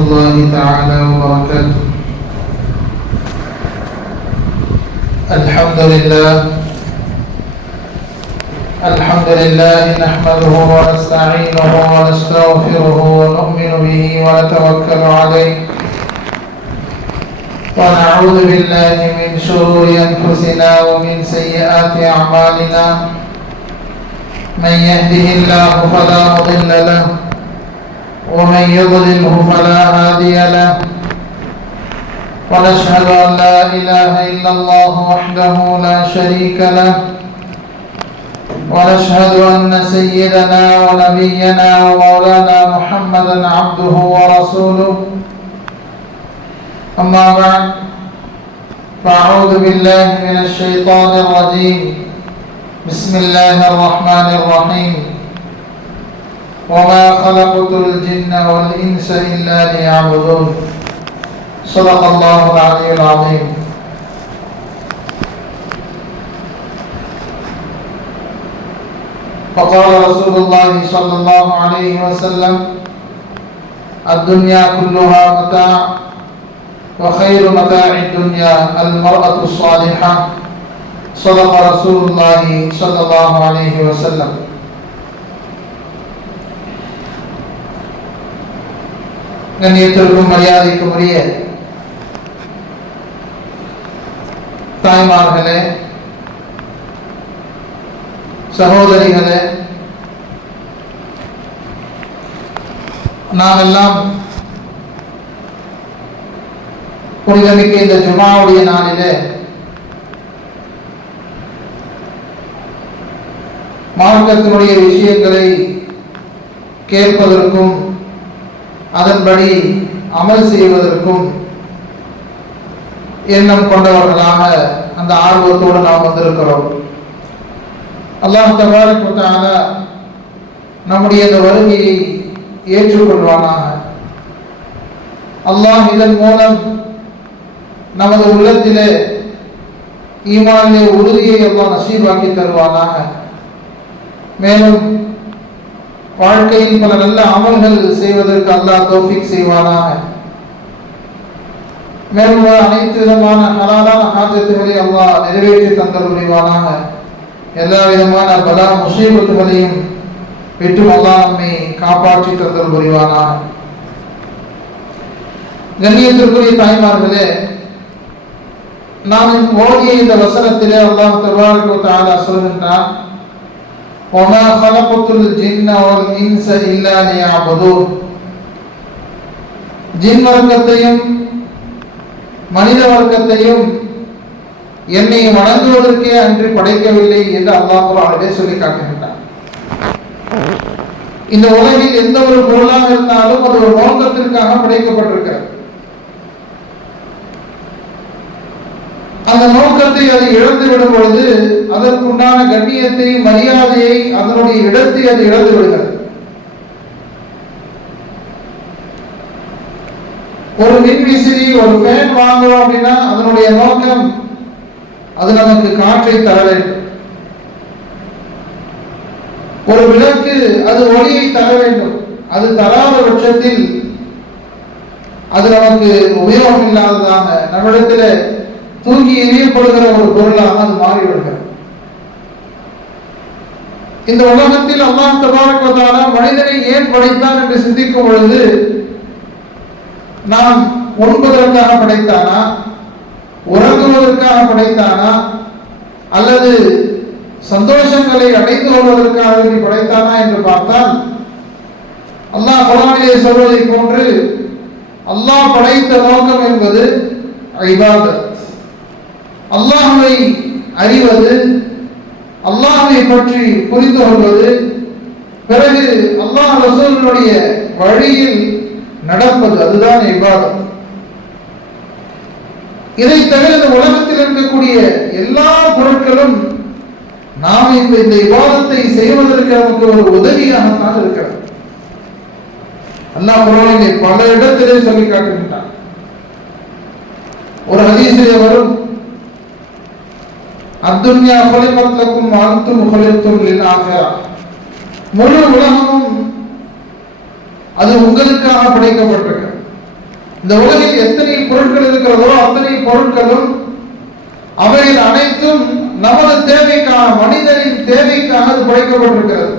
الله تعالى وبركاته. الحمد لله نحمده ونستعينه ونستغفره ونؤمن به ونتوكل عليه ونعوذ بالله من شرور أنفسنا ومن سيئات أعمالنا. من يهده الله فلا مضل له ومن يضلله فلا هادي له. ونشهد أن لا إله إلا الله وحده لا شريك له. ونشهد أن سيدنا ونبينا ومولانا محمدا عبده ورسوله. أما بعد، فأعوذ بالله من الشيطان الرجيم. بسم الله الرحمن الرحيم. وما خلقت الجن والإنس إلا ليعبدون. صدق الله العلي العظيم. فقال رسول الله صلى الله عليه وسلم: الدنيا كلها متاع وخير متاع الدنيا المرأة الصالحة. صدق رسول الله صلى الله عليه وسلم. கண்ணியத்திற்கும் மரியாதைக்கும் உரிய தாய்மார்களே, சகோதரிகளே, நாம் எல்லாம் புனிதமிக்க இந்த ஜுமாவுடைய நாளிலே மார்க்கத்தினுடைய விஷயங்களை கேட்பதற்கும் அதன்படி அமல் செய்வதற்கும் எண்ணம் கொண்டவர்களாக அந்த ஆர்வத்தோடு நாம் வந்திருக்கிறோம். அல்லாஹ் தபாரக் வ தஆலா நம்முடைய இந்த வருகையை ஏற்றுக்கொள்வானாக. அல்லாஹ் இதன் மூலம் நமது உள்ளத்திலே ஈமானிலே உறுதியை அல்லாஹ் நசீபாக்கி தருவானாக. மேலும் வாழ்க்கையில் பல நல்ல அமல்கள் செய்வதற்கு அல்லாஹ் தௌஃபீக் செய்வானாக. மேலும் அனைத்து விதமான ஹலாலான ஹாஜத்துகளை அல்லாஹ் நிறைவேற்றி தந்தல் புரிவானாக. எல்லா விதமான பலா முசீபத்துகளையும் விட்டு அல்லாஹ் நம்மை காப்பாற்றி தந்தல் புரிவானாக. கண்ணியத்திற்குரிய தாய்மார்களே, நான் ஓதிய இந்த வசனத்திலே அல்லாஹ் தபாரக வ தஆலா சொல்கின்றான்: وَمَا خَلَقْتُ الْجِنَّ وَالْإِنسَ إِلَّا لِيَعْبُدُونَ. ஜின் வர்க்கத்தையும் மனித வர்க்கத்தையும் என்னை வணங்குவதற்கே அன்று படைக்கவில்லை என்று அல்லாஹ் குர்ஆனிலே சொல்லி காட்டுகின்றார். இந்த உலகில் எந்த ஒரு பொருளாக இருந்தாலும் அது ஒரு நோக்கத்திற்காக படைக்கப்பட்டிருக்கிறது. அந்த நோக்கத்தை அது இழந்து விடும் பொழுது அதற்குண்டான கண்ணியத்தை, மரியாதையை, அதனுடைய இடத்தை அது இழந்து விடுகிறது. ஒரு மின்விசிறி, ஒரு ஃபேன் வாங்குறோம் அப்படின்னா அதனுடைய நோக்கம் அது நமக்கு காற்றை தர வேண்டும். ஒரு விளக்கு அது ஒளியை தர வேண்டும். அது தராத பட்சத்தில் அது நமக்கு உபயோகம் இல்லாததாக, நம்மிடத்தில் தூக்கி எறியப்படுகிற ஒரு பொருளாக அது மாறிவிடுகிறது. இந்த உலகத்தில் அல்லாஹ் தபாரக் வ தஆலா மனிதனை ஏன் படைத்தான் என்று சிந்திக்கும் பொழுது, நாம் உண்பதற்காக படைத்தானா, உறங்குவதற்காக படைத்தானா, அல்லது சந்தோஷங்களை அடைந்து கொள்வதற்காக படைத்தானா என்று பார்த்தால், அல்லாஹ் குர்ஆனிலே சொல்வதை போன்று அல்லாஹ் படைத்த நோக்கம் என்பது இபாதத், அல்லாஹ்வை அறிவது, அல்லாஹ்வை பற்றி புரிந்து கொள்வது, பிறகு அல்லாஹ் ரசூலுடைய வழியில் நடப்பது, அதுதான் இபாதத். இதை தவிர இந்த உலகத்தில் இருக்கக்கூடிய எல்லா பொருட்களும் நாம் இந்த இபாதத்தை செய்வதற்கு நமக்கு ஒரு உதவியாகத்தான் இருக்கிறது. அல்லாஹ் குர்ஆனிலே பல இடத்திலே சொல்லி காட்டுகின்றான். ஒரு ஹதீஸிலே வரும்: அத்துன்யா குலிகத் லக்கும் வ அன்தும் குலிக்தும் லில் ஆகிரா. முழு உலகமும் அது உங்களுக்காக படைக்கப்பட்டிருக்கிறது. இந்த உலகில் எத்தனை பொருட்கள் இருக்கிறதோ அத்தனை பொருட்களும் அவைகள் அனைத்தும் நமது தேவைக்காக, மனிதனின் தேவைக்காக அது படைக்கப்பட்டிருக்கிறது.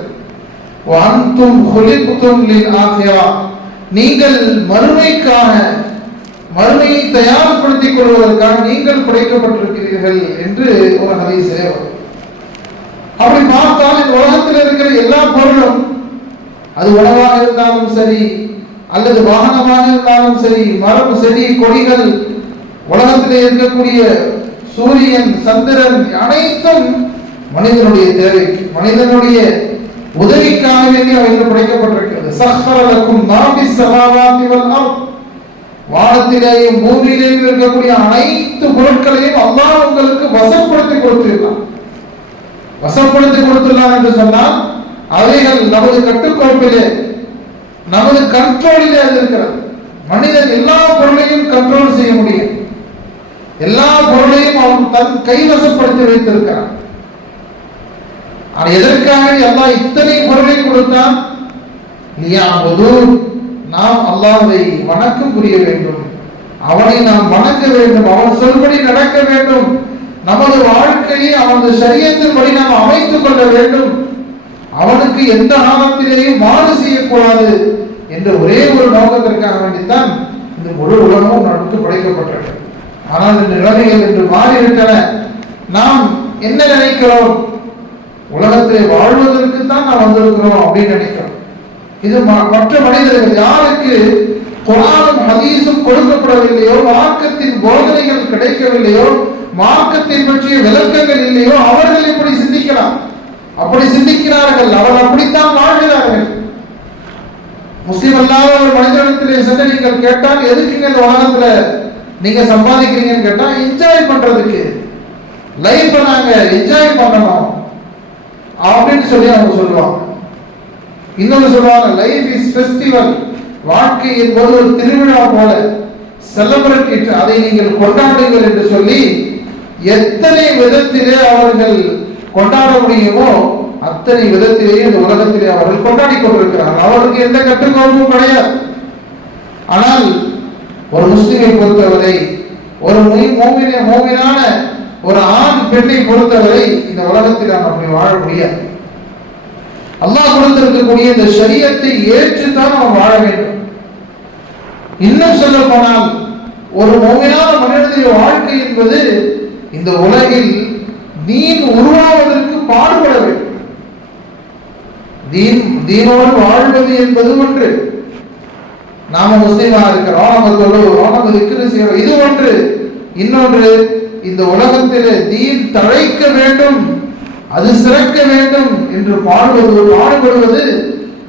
நீங்கள் மறுமைக்காக, மறுமையை தயார்படுத்திக் கொள்வதற்காக நீங்கள் படைக்கப்பட்டிருக்கிறீர்கள் என்று ஒரு ஹதீஸிலே வரும். அப்படி பார்த்தால் இந்த உலகத்தில் இருக்கிற எல்லா பொருளும், அது உணவாக இருந்தாலும் சரி அல்லது வாகனமாக இருந்தாலும் சரி, மரம், செடி, கொடிகள், உலகத்தில் இருக்கக்கூடிய சூரியன், சந்திரன் அனைத்தும் மனிதனுடைய தேவைக்கு, மனிதனுடைய உதவிக்காக வேண்டி அவைகள் படைக்கப்பட்டிருக்கிறது. சஹ்ரலக்கும் மாஃபிஸ் ஸமாவாத்தி வல் அர்த், வானத்திலேயும் பூமியிலேயும் இருக்கக்கூடிய அனைத்து பொருட்களையும் அல்லாஹ் உங்களுக்கு வசப்படுத்தி கொடுத்திருக்கிறான். வசப்படுத்தி கொடுத்துள்ளான் என்று சொன்னால் அவைகள் நமது கட்டுக்கோப்பிலே, நமது கண்ட்ரோலிலே இருக்கிறது. மனிதன் எல்லா பொருளையும் கண்ட்ரோல் செய்ய முடியும். எல்லா பொருளையும் அவன் தன் கைவசப்படுத்தி வைத்திருக்கிறான். எதற்காக அல்லாஹ் இத்தனை பொருளை கொடுத்தான்? நாம் அல்லாஹ்வை வணக்கம் புரிய வேண்டும், அவனை நாம் வணங்க வேண்டும், அவன் சொல்படி நடக்க வேண்டும், நமது வாழ்க்கையை அவனது ஷரியத்தின்படி நாம் அமைத்துக் கொள்ள வேண்டும், அவனுக்கு எந்த காலத்திலேயும் மாறு செய்யக்கூடாது என்ற ஒரே ஒரு நோக்கத்திற்காக வேண்டித்தான் இந்த முழு உலகமும் நமக்கு படைக்கப்பட்டது. ஆனால் இந்த நிலைமைகள் என்று மாறிவிட்டன. நாம் என்ன நினைக்கிறோம்? உலகத்திலே வாழ்வதற்கு தான் நாம் வந்திருக்கிறோம் அப்படின்னு நினைக்கிறோம். இது மற்ற மனிதர்கள் யாருக்கு குர்ஆனும் ஹதீஸும் கொடுக்கப்படவில்லையோ, மார்க்கத்தின் போதனைகள் கிடைக்கவில்லையோ, மார்க்கத்தின் பற்றிய விளக்கங்கள் இல்லையோ, அவர்கள் எப்படி சிந்திக்கலாம்? அப்படி சிந்திக்கிறார்கள், அவர்கள் அப்படித்தான் வாழ்கிறார்கள். முஸ்லிம் அல்லாத ஒரு மனிதனிடத்திலே சென்று நீங்கள் கேட்டால், எதுக்கு இந்த உலகத்துல நீங்க சம்பாதிக்கிறீங்கன்னு கேட்டா, என்ஜாய் பண்றதுக்கு, லைஃப் நாங்க என்ஜாய் பண்ணணும் அப்படின்னு சொல்லி அவங்க சொல்லுவாங்க. இன்னொரு சொல்லுவாங்க, லைஃப் இஸ் ஃபெஸ்டிவல், வாழ்க்கை என்பது ஒரு திருவிழா போல, செலிபிரேட், அதை நீங்கள் கொண்டாடுங்கள் என்று சொல்லி எத்தனை விதத்திலே அவர்கள் கொண்டாட முடியுமோ அத்தனை விதத்திலேயே இந்த உலகத்திலே அவர்கள் கொண்டாடி கொண்டிருக்கிறார்கள். அவருக்கு எந்த கட்டுக்கோப்பும் கிடையாது. ஆனால் ஒரு முஸ்லிமை பொறுத்தவரை, ஒரு மூமினான ஒரு ஆண் பெண்ணை பொறுத்தவரை இந்த உலகத்தில் நாம் அப்படி வாழ முடியாது. அல்லாஹ் கொடுத்திருக்கக்கூடிய இந்த ஷரியத்தை ஏற்றுத்தான் நாம் வாழ வேண்டும். இன்னும் சொல்ல போனால் ஒரு மூமினான மனிதனுடைய வாழ்க்கை என்பது இந்த உலகில் தீன் உருவாவதற்கு பாடுபட வேண்டும். தீனோடு வாழ்வது என்பது ஒன்று. நாம முஸ்லீமா இருக்கிறோம், நம்ம தொழுகிறோம், நம்ம திக்ர் செய்யறோம், இது ஒன்று. இன்னொன்று, இந்த உலகத்திலே தீன் தழைக்க வேண்டும், அது சிறக்க வேண்டும் என்று பாடுபடுவது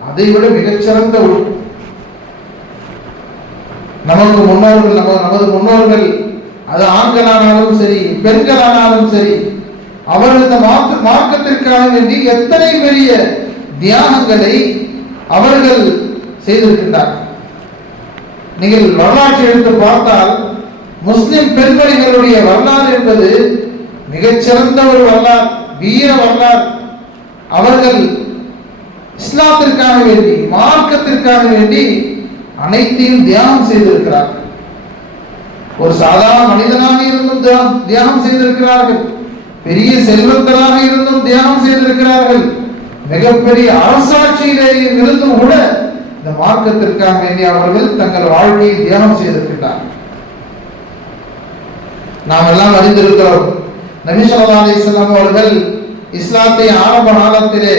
அதை விட மிகச்சிறந்த ஒன்று. நமது முன்னோர்கள் அது ஆண்களானாலும் சரி பெண்களானாலும் சரி, அவர்கள் இந்த மார்க்கத்திற்காக வேண்டி எத்தனை பெரிய தியாகங்களை அவர்கள் செய்திருக்கின்றார்கள். நீங்கள் வரலாற்றை எடுத்து பார்த்தால் முஸ்லிம் பெண்மணிகளுடைய வரலாறு என்பது மிகச்சிறந்த ஒரு வரலாறு, வீர வரலாறு. அவர்கள் இஸ்லாத்திற்காக வேண்டி, மார்க்கத்திற்காக வேண்டி அனைத்தையும் தியாகம் செய்திருக்கிறார்கள். ஒரு சாதாரண மனிதனாக இருந்தும் தியாகம் செய்திருக்கிறார்கள், பெரிய செல்வந்தராக இருந்தும் தியாகம் செய்திருக்கிறார்கள், மிகப்பெரிய அரசாட்சியிலேயும் இருந்தும் கூட இந்த மார்க்கத்திற்காக வேண்டி அவர்கள் தங்கள் வாழ்க்கையை தியாகம் செய்திருக்கிறார்கள். நாம் எல்லாம் அறிந்திருக்கிறோம், நபி ஸல்லல்லாஹு அலைஹி வஸல்லம் அவர்கள் இஸ்லாத்தை ஆரம்ப காலத்திலே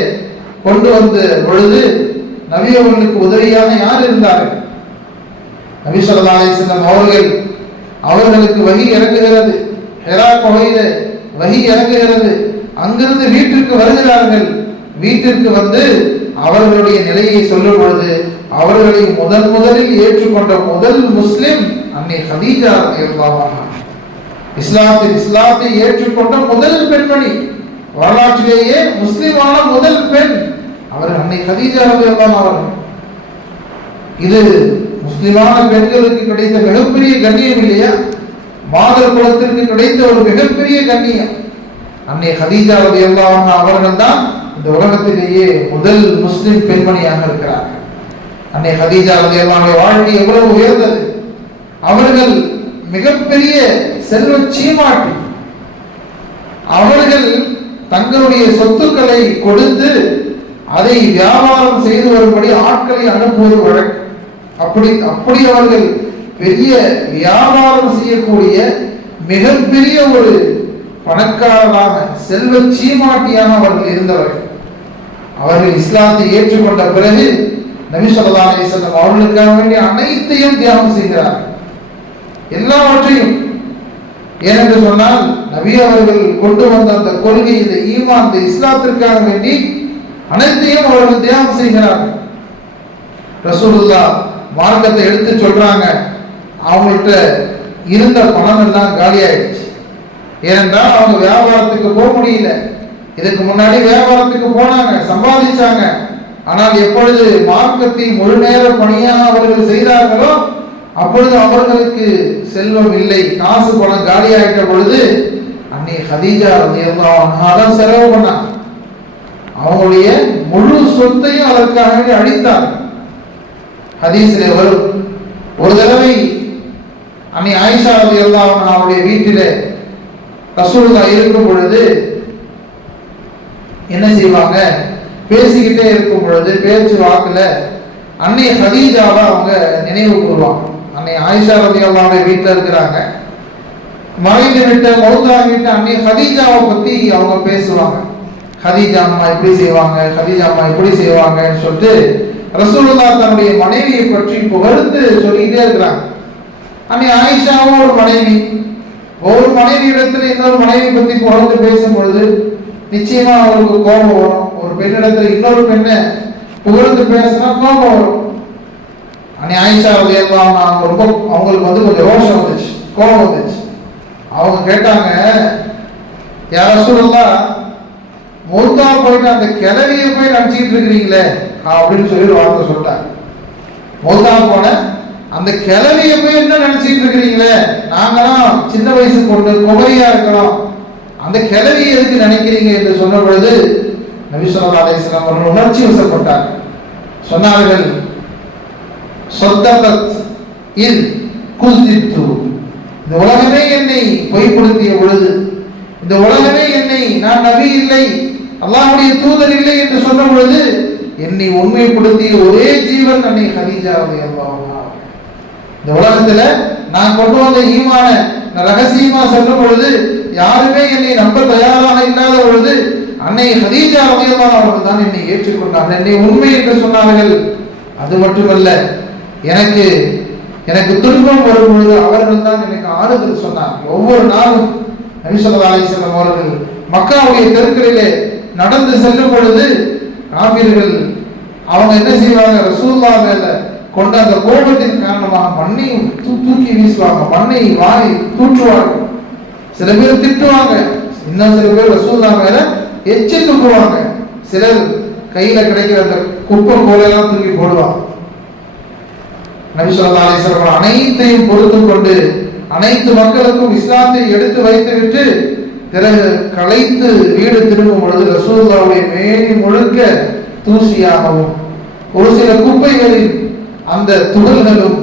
கொண்டு வந்த பொழுது நபி அவர்களுக்கு உதவியாக யார் இருந்தார்கள்? நபி ஸல்லல்லாஹு அலைஹி வஸல்லம் அவர்களுக்கு வஹி இறங்குகிறது, ஹிரா குகையிலே வஹி இறங்குகிறது. அங்கிருந்து வீட்டிற்கு வருகிறார்கள். வீட்டிற்கு வந்து அவர்களுடைய நிலையை சொல்லும் பொழுது அவர்களை முதலில் ஏற்றுக்கொண்ட முதல் முஸ்லிம் அன்னை ஹதீஜா ரலியல்லாஹு அன்ஹா. இஸ்லாத்தை ஏற்றுக்கொண்ட முதல் பெண்மணி, வரலாற்றிலேயே முஸ்லிமான முதல் பெண் அவர் அன்னை ஹதீஜா ரலியல்லாஹு அன்ஹா. இது முஸ்லிமான பெண்களுக்கு கிடைத்த மிகப்பெரிய கண்ணியம் இல்லையா? மாதர் குலத்திற்கு கிடைத்த ஒரு மிகப்பெரிய கண்ணியம். அன்னை ஹதீஜா ரலியல்லாஹு அன்ஹா அவர்கள் தான் இந்த உலகத்திலேயே முதல் முஸ்லிம் பெண்மணியாக இருக்கிறார்கள். அன்னை ஹதீஜா ரலியல்லாஹு அன்ஹா வாழ்க்கை எவ்வளவு உயர்ந்தது! அவர்கள் மிகப்பெரிய செல்வ சீமாட்டி. அவர்கள் தங்களுடைய சொத்துக்களை கொடுத்து அதை வியாபாரம் செய்து வரும்படி ஆட்களை அனுப்புவது வழக்கு. அப்படி அவர்கள் பெரிய வியாபாரம் செய்யக்கூடிய மிகப்பெரிய ஒரு பணக்காரராக செல்வ சீமாட்டியாக அவர்கள் இருந்தவர்கள். அவர்கள் இஸ்லாத்தை ஏற்றுக்கொண்ட பிறகு நபி ஸல்லல்லாஹு அலைஹி வஸல்லம் அவர்களுக்காக வேண்டிய அனைத்தையும் தியாகம் செய்கிறார்கள், எல்லாவற்றையும். ஏனென்று சொன்னால் நபி அவர்கள் கொண்டு வந்த அந்த கொள்கை, இந்த ஈமான், இந்த இஸ்லாத்திற்காக வேண்டி அனைத்தையும் அவர்கள் தியாகம் செய்கிறார்கள். ரசூலுல்லாஹ் மார்க்கத்தை எடுத்து சொல்றாங்க, அவங்கள்ட்ட இருந்த பணம் எல்லாம் காலி ஆயிடுச்சு. ஏனென்றால் அவங்க வியாபாரத்துக்கு போக முடியல. இதுக்கு முன்னாடி வியாபாரத்துக்கு போனாங்க, சம்பாதிச்சாங்க. ஆனால் எப்பொழுது மார்க்கத்தை முழு நேர பணியாக அவர்கள் செய்தார்களோ அப்பொழுது அவர்களுக்கு செல்வம் இல்லை, காசு பணம் காலி ஆயிட்ட பொழுது அன்னை ஹதீஜா ரலியல்லாஹு அன்ஹா தான் செலவு பண்ணாங்க. அவங்களுடைய முழு சொத்தையும் அதற்காக அளித்தார். ஹதீஸிலே வரும், ஒரு தடவை அன்னை ஆயிஷா ரலியல்லாஹு அன்ஹாவுடைய வீட்டிலே ரசூலுல்லாஹ் இருக்கும் பொழுது என்ன செய்வாங்க, பேசிக்கிட்டே இருக்கும் பொழுது பேச்சு வாக்குல அன்னை ஹதீஜாவை அவங்க நினைவு கூறுவாங்க. அன்னை ஆயிஷா ரலியல்லாஹு வீட்டில் இருக்கிறாங்க, மறைந்து விட்ட மௌத்தாகிவிட்ட அன்னை ஹதீஜாவை பத்தி அவங்க பேசுவாங்க. ஹதீஜா அம்மா இப்படி செய்வாங்க, ஹதீஜா அம்மா இப்படி செய்வாங்கன்னு சொல்லிட்டு ரசூலுல்லாஹ் தன்னுடைய மனைவியை பற்றி புகழ்ந்து சொல்லிக்கிட்டே இருக்கிறாங்க. அன்னை ஆயிஷாவும் ஒரு மனைவி, ஒவ்வொரு மனைவி இடத்துல இன்னொரு மனைவி பத்தி புகழ்ந்து பேசும் பொழுது நிச்சயமா அவங்களுக்கு கோபம் வரும். ஒரு பெண்ணிடத்துல இன்னொரு பெண்ணை புகழ்ந்து பேசினா கோபம் வரும். அன்னை ஆயிஷா ரலியல்லாஹு அன்ஹா ரொம்ப அவங்களுக்கு கொஞ்சம் ரோஷம் வந்துச்சு, கோபம் வந்துச்சு. அவங்க கேட்டாங்க, யா ரசூலுல்லாஹ், மௌத்தா போயிட்டு அந்த கிளவியை போய் நினைச்சிட்டு இருக்கிறீங்களே அப்படின்னு சொல்லி ஒரு வார்த்தை சொல்லிட்டாங்க. மௌத்தா போன அந்த கிளவியை போய் என்ன நினைச்சிட்டு இருக்கிறீங்களே, நாங்களாம் சின்ன வயசு கொண்டு குமரியா இருக்கிறோம், அந்த கிளவி எதுக்கு நினைக்கிறீங்க என்று சொன்ன பொழுது நபி ஸல்லல்லாஹு அலைஹி வஸல்லம் அவர்கள் உணர்ச்சி வசப்பட்டார். சொன்னார்கள், சொத்தகத் இல் குஸ்தித்து, இந்த உலகமே என்னை பொய்ப்படுத்திய பொழுது, இந்த உலகமே என்னை, நான் நபி இல்லை, அல்லாஹ்வுடைய தூதர் இல்லை என்று சொன்ன பொழுது என்னை உண்மைப்படுத்திய ஒரே ஜீவன் அன்னை ஹதீஜா ரலியல்லாஹு அன்ஹா. இந்த உலகத்துல நான் கொண்டு வந்த ஈமான ரகசியமா சொல்லும் பொழுது யாருமே என்னை நம்ப தயாராக இல்லாத பொழுது அன்னை ஹதீஜா ரலியல்லாஹு அன்ஹா அவர்கள் தான் என்னை ஏற்றுக்கொண்டார்கள், என்னை உண்மை என்று சொன்னார்கள். அது மட்டுமல்ல, எனக்கு துன்பம் வரும் பொழுது அவர்கள் தான் எனக்கு ஆறுதல் சொன்னார்கள். ஒவ்வொரு நாளும் நபி ஸல்லல்லாஹு அலைஹி வஸல்லம் அவர்கள் மக்காவுடைய தெருக்களிலே நடந்து செல்லும் பொழுது காபிர்கள் அவங்க என்ன செய்வாங்க, ரசூலுல்லாஹ் மேல கொண்ட அந்த கோபத்தின் காரணமாக மண்ணை தூக்கி வீசுவாங்க, மண்ணை வாரி தூற்றுவார்கள். சில பேர் திட்டுவாங்க, இன்னும் சில பேர் ரசூலுல்லாஹ் மேல எச்சி துப்புவாங்க, சிலர் கையில கிடைக்கிற அந்த குப்பை கோலெல்லாம் தூக்கி போடுவாங்க. நபி ஸல்லல்லாஹு அலைஹி வஸல்லம் அனைத்தையும் பொறுத்து கொண்டு அனைத்து மக்களுக்கும் இஸ்லாத்தை எடுத்து வைத்துவிட்டு பிறகு களைத்து வீடு திரும்பும் பொழுது ரசூலுல்லாஹ்வுடைய மேனி முழுக்க தூசியாகவும் ஒரு சில குப்பைகளின் அந்த துகள்களும்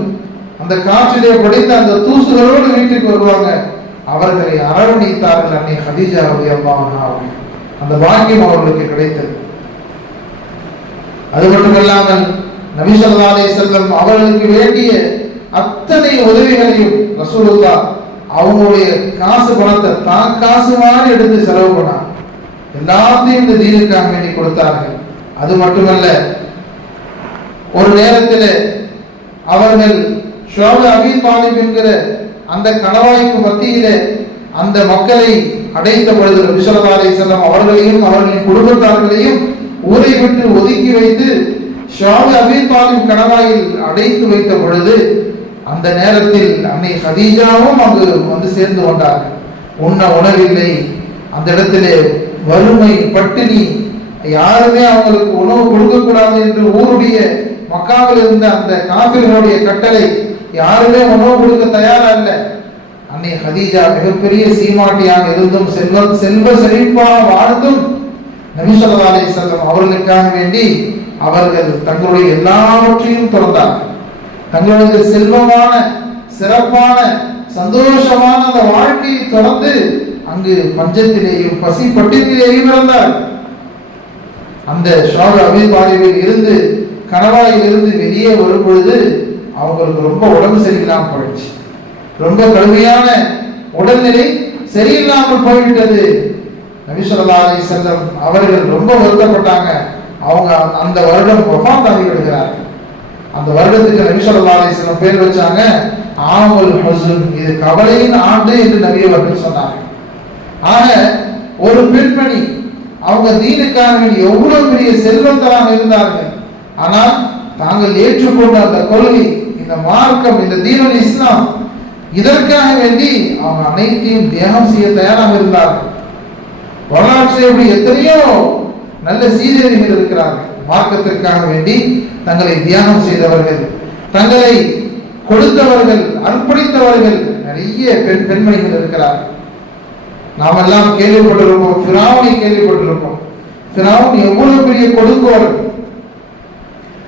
அந்த காற்றிலே படித்த அந்த தூசுகளோடு வீட்டுக்கு வருவாங்க. அவர்களை அரவணைத்தார்கள் அன்னை ஹதீஜா ரலியல்லாஹு அன்ஹா. அந்த பாக்கியம் அவர்களுக்கு கிடைத்தது. அது மட்டுமல்லாமல் நபி ஸல்லல்லாஹு அலைஹி வஸல்லம் அவர்களுக்கு வேண்டிய அத்தனை உதவிகளையும் ரசூலுல்லாஹ் அவங்களுடைய காசு பணத்தை தான் காசு மாதிரி எடுத்து செலவு பண்ணாங்க. எல்லாத்தையும் இந்த தீனுக்காக வேண்டி கொடுத்தார்கள். அது மட்டுமல்ல, ஒரு நேரத்தில் அவர்கள் ஷுஐப் அபீ தாலிப் என்கிற அந்த கணவாய்க்கு மத்தியிலே அந்த மக்களை அடைத்த பொழுது நபி ஸல்லல்லாஹு அலைஹி வஸல்லம் அவர்களையும் அவர்களின் குடும்பத்தார்களையும் ஊரை விட்டு ஒதுக்கி வைத்து ஷுஐப் அபீ தாலிப் கணவாயில் அடைத்து வைத்த பொழுது அந்த நேரத்தில் அன்னை ஹதீஜாவும் அங்கு வந்து சேர்ந்து கொண்டார்கள். உண்ண உணவில்லை, அந்த இடத்திலே வறுமை, பட்டினி, யாருமே அவங்களுக்கு உணவு கொடுக்கக்கூடாது என்று ஊருடைய மக்காவில் இருந்த அந்த காபிர்களுடைய கட்டளை, யாருமே உணவு கொடுக்க தயாரா இல்லை. அன்னை ஹதீஜா மிகப்பெரிய சீமாட்டியாக இருந்தும் செல்வ செழிப்பாக வாழ்ந்தும் நபி ஸல்லல்லாஹு அலைஹி வஸல்லம் அவர்களுக்காக வேண்டி அவர்கள் தங்களுடைய எல்லாவற்றையும் துறந்தார்கள். தங்களுடைய சிறப்பான சந்தோஷமான அந்த வாழ்க்கையை தொடர்ந்து அங்கு பஞ்சத்திலேயும் பசி பட்டினிலேயும் இருந்தார். அந்த ஷாரு அபி தாலிபில் இருந்து கணவாயில் இருந்து வெளியே வரும் பொழுது அவங்களுக்கு ரொம்ப உடம்பு சரியில்லாமல் போயிடுச்சு. ரொம்ப கடுமையான உடல்நிலை சரியில்லாமல் போய்விட்டது. நபி ஸல்லல்லாஹு அலைஹி வஸல்லம் அவர்கள் ரொம்ப வருத்தப்பட்டாங்க. அவங்க அந்த வருடம் வஃபாத் ஆகி விடுகிறார்கள். அந்த வருடத்துக்கு நபி ஸல்லல்லாஹு அலைஹி வஸல்லம் பேர் வச்சாங்க ஆமுல் ஹுஸ்ன், இது கவலையின் ஆண்டு என்று நபி அவர்கள் சொன்னாங்க. ஆக ஒரு பெண்மணி அவங்க தீனுக்காக எவ்வளவு பெரிய செல்வந்தராக இருந்தார்கள். ஆனால் தாங்கள் ஏற்றுக்கொண்ட அந்த கொள்கை, இந்த மார்க்கம், இந்த தீனுல் இஸ்லாம், இதற்காக வேண்டி அவங்க அனைத்தையும் தியாகம் செய்ய தயாராக இருந்தார்கள். வரலாற்றில் இப்படி எத்தனையோ நல்ல சீதேவிகள் இருக்கிறார்கள். மார்க்கத்திற்காக வேண்டி தங்களை தியாகம் செய்தவர்கள், தங்களை கொடுத்தவர்கள், அர்ப்பணித்தவர்கள் நிறைய பெண்மணிகள் இருக்கிறார்கள். நாம் எல்லாம் கேள்விப்பட்டிருப்போம், ஃபிரௌனை கேள்விப்பட்டிருப்போம். ஃபிரௌன் எவ்வளவு பெரிய கொடுங்கோல்,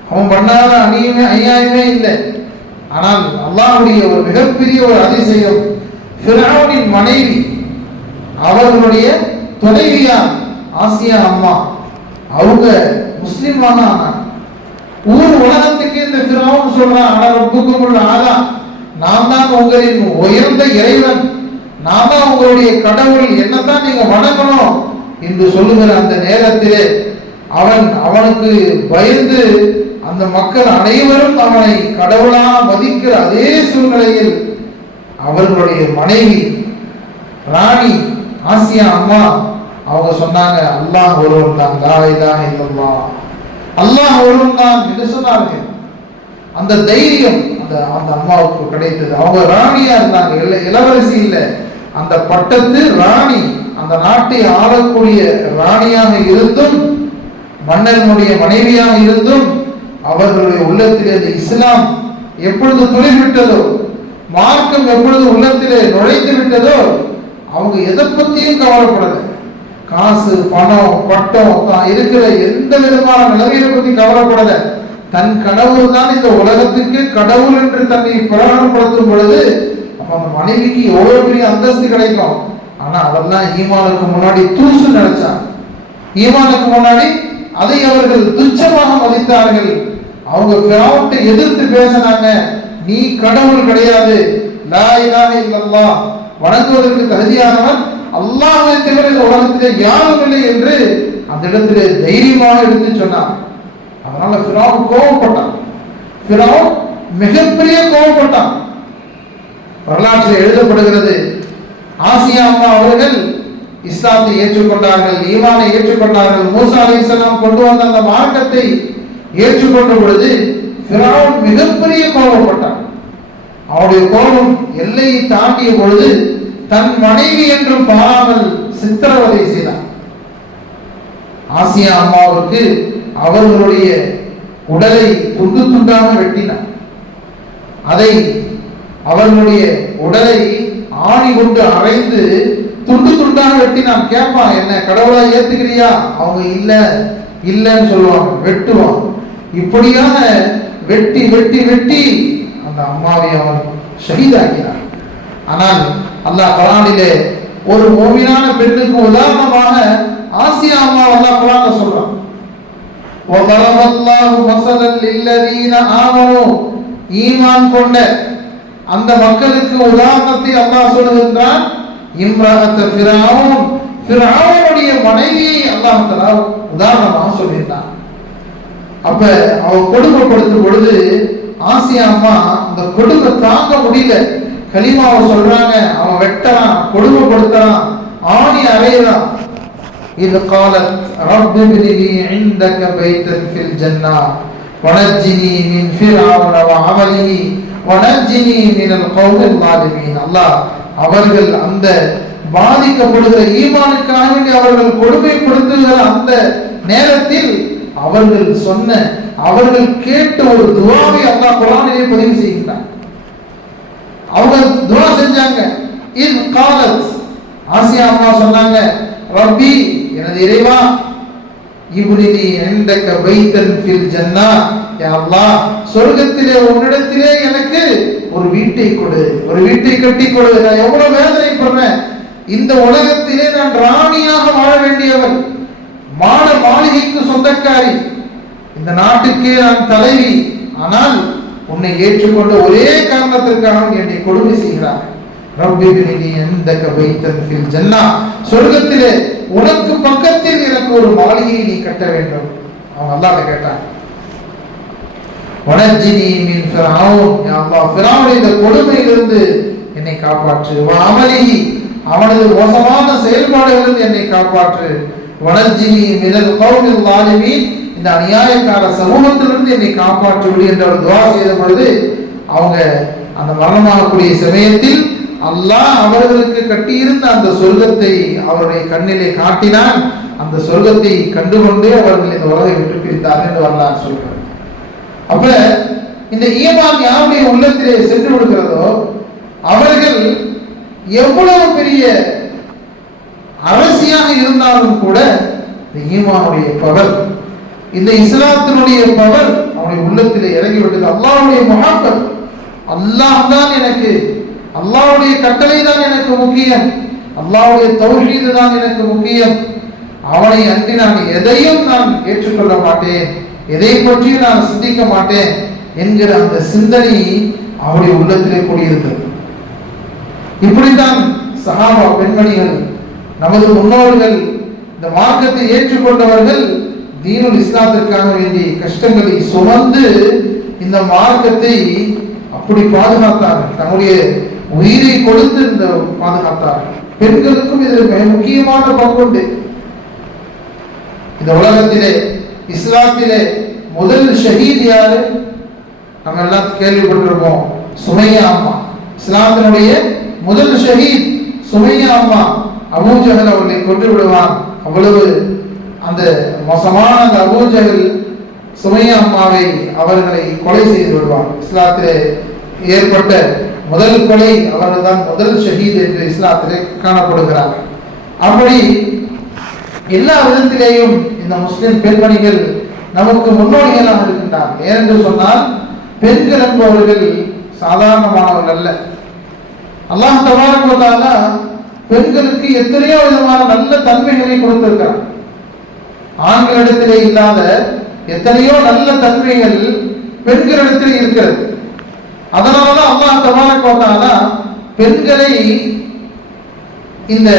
அவன் பண்ணாத அநியாயமே இல்லை. ஆனால் அல்லாஹ்வுடைய ஒரு மிகப்பெரிய ஒரு அதிசயம், ஃபிரௌனின் மனைவி, அவர்களுடைய துணைவியார் ஆசியா அம்மா, அவங்க முஸ்லிமாக ஆனாங்க. ஊர் உலகத்துக்கு இந்த ஃபிரௌன் சொல்றான், ஆனால் ரப்புக்குமுல் ஆலா, நான் தான் உங்களின் உயர்ந்த இறைவன், நான் தான் உங்களுடைய கடவுள், என்னத்தான் நீங்க வணங்கணும் என்று சொல்லுகிற அந்த நேரத்திலே அவனுக்கு பயந்து அந்த மக்கள் அனைவரும் அவனை கடவுளாக மதிக்கிற அதே சூழ்நிலையில் அவர்களுடைய மனைவி ராணி ஆசியா அம்மா அவங்க சொன்னாங்க, அல்லாஹ் ஒருவன் தான், லா இலாஹ இல்லல்லாஹ், அல்லாஹ் ஒருவன் தான் என்று சொன்னார்கள். அந்த தைரியம் அந்த அம்மாவுக்கு கிடைத்தது. அவங்க ராணியா இருந்தாங்க, இளவரசி இல்லை, அந்த பட்டத்து ராணி, அந்த நாட்டை ஆளக்கூடிய ராணியாக இருந்தும், மன்னனுடைய மனைவியாக இருந்தும், அவர்களுடைய உள்ளத்திலே அந்த இஸ்லாம் எப்பொழுது துளிர்விட்டதோ, மார்க்கம் எப்பொழுது உள்ளத்திலே நுழைந்து விட்டதோ, அவங்க எதை பத்தியும் கவலைப்படலை. காசு, பணம், பட்டம், தான் இருக்கிற எந்த விதமான நிலைமையை பத்தி கவலைப்படலை. தன் கடவுள் தான் இந்த உலகத்துக்கு கடவுள் என்று தன்னை பிரகடனப்படுத்தும் பொழுது அந்த மனைவிக்கு எவ்வளவு பெரிய அந்தஸ்து கிடைக்கும். ஆனா அதெல்லாம் ஈமானுக்கு முன்னாடி தூசு நினைச்சாங்க. ஈமானுக்கு முன்னாடி அதை அவர்கள் துச்சமாக மதித்தார்கள். அவங்க ஃபிரௌனை எதிர்த்து பேசினாங்க, நீ கடவுள் கிடையாது, லா இலாஹ இல்லல்லாஹ், வணங்குவதற்கு தகுதியானவன் அல்லாஹ்வை தவிர இந்த உலகத்திலே யாரும் இல்லை என்று அந்த இடத்திலே தைரியமாக எடுத்து சொன்னார். அதனால ஃபிரௌன் கோபப்பட்டான். ஃபிரௌன் மிகப்பெரிய கோபப்பட்டான். வரலாற்றில் எழுதப்படுகிறது, ஆசியா அம்மா அவர்கள் இஸ்லாத்தை ஏற்றுக்கொண்டார்கள், ஈமானை ஏற்றுக்கொண்டார்கள். மூசா அலைஹிஸ்ஸலாம் கொண்டு வந்த அந்த மார்க்கத்தை ஏற்றுக்கொண்ட பொழுது ஃபிரௌன் மிகப்பெரிய கோபப்பட்டான். அவருடைய கோபம் எல்லையை தாண்டிய பொழுது தன் மனைவி என்றும் பாராமல் சித்திரவதை செய்தார். ஆசியா அம்மாவுக்கு அவர்களுடைய உடலை துண்டு துண்டாக வெட்டினார். அதை அவர்களுடைய உடலை ஆணி கொண்டு அரைந்து துண்டு துண்டாக வெட்டினான். கேட்பான், என்ன கடவுளா ஏத்துக்கிறியா? அவங்க இல்ல இல்லன்னு சொல்லுவாங்க, வெட்டுவான். இப்படியாக வெட்டி வெட்டி வெட்டி அந்த அம்மாவை அவன் ஷஹீதாக்கினான். ஆனால் அல்லாஹ் குர்ஆனிலே ஒரு மூமினான பெண்ணுக்கு உதாரணமாக ஆசியா அம்மா அல்லாஹ் குர்ஆன்ல சொல்றான், وَضَرَبَ اللَّهُ مَثَلًا لِلَّذِينَ آمَنُوا, ஈமான் கொண்ட அந்த மக்களுக்கு உதாரணத்தை அல்லாஹ் சொல்லுகின்றான். இம்ரஅத் ஃபிரௌன், ஃபிரௌனுடைய மனைவியை அல்லாஹ் தஆலா உதாரணமாக சொல்லிட்டான். அப்ப அவ கொடுமைப்படுத்தும் பொழுது ஆசியா அம்மா அந்த கொடுமை தாங்க முடியல. கலிமாவை சொல்றாங்க, அவன் வெட்டறான், கொடுமைப்படுத்துறான், ஆணி அறையறான். இது قالت رب ابن لي عندك بيتا في الجنة ونجني من فرعون وعمله ونجني من القوم الظالمين. அல்லாஹ் அவர்கள் அந்த பாதிக்கப்படுகிற ஈமானுக்காக வேண்டி அவர்கள் கொடுமைப்படுத்துகிற அந்த நேரத்தில் அவர்கள் சொன்ன, அவர்கள் கேட்ட ஒரு துஆவை அல்லாஹ் குர்ஆனிலே பதிவு செய்கிறார். அவங்க துஆ செஞ்சாங்க. இன் قالت, ஆசியா அம்மா சொன்னாங்க, ரப்பி, எனது இறைவா, இப்னிலி இன்தக பைத்தன் ஃபில் ஜன்னah, யா அல்லாஹ் சொர்க்கத்திலே உன்னிடத்திலே எனக்கு ஒரு வீட்டை கொடு, ஒரு வீட்டை கட்டி கொடு. நான் எவ்வளவு வேதனைப்படுறேன். இந்த உலகத்திலே நான் ராணியாக வாழ வேண்டியவன், மாளிகைக்கு சொந்தக்காரி, இந்த நாட்டுக்கே நான் தலைவி. ஆனால் உன்னை ஏற்றுக்கொண்ட ஒரே காரணத்திற்காக என்னை கொடுமை செய்கிறார். சொர்க்கத்திலே உனக்கு பக்கத்தில் எனக்கு ஒரு மாளிகையை நீ கட்ட வேண்டும். அவன் அல்லாஹ்வை கேட்டான். இந்த கொடுமையிலிருந்து என்னை காப்பாற்று, அவனது மோசமான செயல்பாடுகளிலிருந்து என்னை காப்பாற்று, இந்த அநியாயக்கார சமூகத்திலிருந்து என்னை காப்பாற்று என்ற ஒரு துவா செய்த பொழுது அவங்க அந்த மரணமாகக்கூடிய சமயத்தில் அல்லாஹ் அவர்களுக்கு கட்டியிருந்த அந்த சொர்க்கத்தை அவருடைய கண்ணிலே காட்டினான். அந்த சொர்க்கத்தை கண்டுகொண்டே அவர்கள் இந்த உலகை விட்டு பிரித்தார்கள் என்று வரலாறு சொல்றார். அப்ப இந்த ஈமான் யாருடைய உள்ளத்திலே சென்று விடுகிறதோ அவர்கள் எவ்வளவு பெரிய அரசியாக இருந்தாலும் கூட இந்த ஈமானுடைய பவர், இந்த இஸ்லாத்தினுடைய பவர் அவனுடைய உள்ளத்திலே இறங்கிவிட்டது. அல்லாஹ்வுடைய முஹப்பத், அல்லாஹ் தான் எனக்கு, அல்லாஹ்வுடைய கட்டளை தான் எனக்கு முக்கியம், அல்லாஹ்வுடைய தௌஹீது தான் எனக்கு முக்கியம், அவனை அன்றி நான் எதையும் நான் ஏற்றுக்கொள்ள மாட்டேன், எதை பற்றியும் நான் சிந்திக்க மாட்டேன் என்கிற அந்த சிந்தனை அவருடைய உள்ளத்திலே கூடியிருந்தது. இப்படித்தான் சஹாபா பெண்மணிகள், நமது முன்னோர்கள், இந்த மார்க்கத்தை ஏற்றுக்கொண்டவர்கள் தீனுல் இஸ்லாத்திற்காக வேண்டிய கஷ்டங்களை சுமந்து இந்த மார்க்கத்தை அப்படி பாதுகாத்தார்கள், தன்னுடைய உயிரை கொடுத்து இந்த பாதுகாத்தார்கள். பெண்களுக்கும் இதில் மிக முக்கியமான பங்குண்டு. இந்த உலகத்திலே இஸ்லாத்திலே முதல் ஷஹீத் யாரு? நம்ம எல்லாம் கேள்விப்பட்டிருப்போம், சுமையா அம்மா. இஸ்லாத்தினுடைய முதல் ஷஹீத் சுமையா அம்மா. அபூ ஜஹல் அவர்களை கொன்று விடுவான். அவ்வளவு அந்த மோசமான அந்த அபூ ஜஹல் சுமையா அம்மாவை அவர்களை கொலை செய்து விடுவான். இஸ்லாத்திலே ஏற்பட்ட முதல் கொலை அவர்கள் தான் முதல் ஷஹீத் என்று இஸ்லாத்திலே காணப்படுகிறார். அப்படி எல்லா விதத்திலேயும் இந்த முஸ்லிம் பெண்மணிகள் நமக்கு முன்னோடிகளாக இருக்கின்றார். ஏனென்று சொன்னால் பெண்கள் என்பவர்கள் சாதாரணமானவர்கள் அல்ல. அல்லாஹ் தபாரக வ தஆலா பெண்களுக்கு எத்தனையோ விதமான நல்ல தன்மைகளை கொடுத்திருக்கிறார். ஆண்களிடத்திலே இல்லாத எத்தனையோ நல்ல தன்மைகள் பெண்களிடத்தில் இருக்கிறது. அதனாலதான் அல்லாஹ் தபாரக வ தஆலா பெண்களை இந்த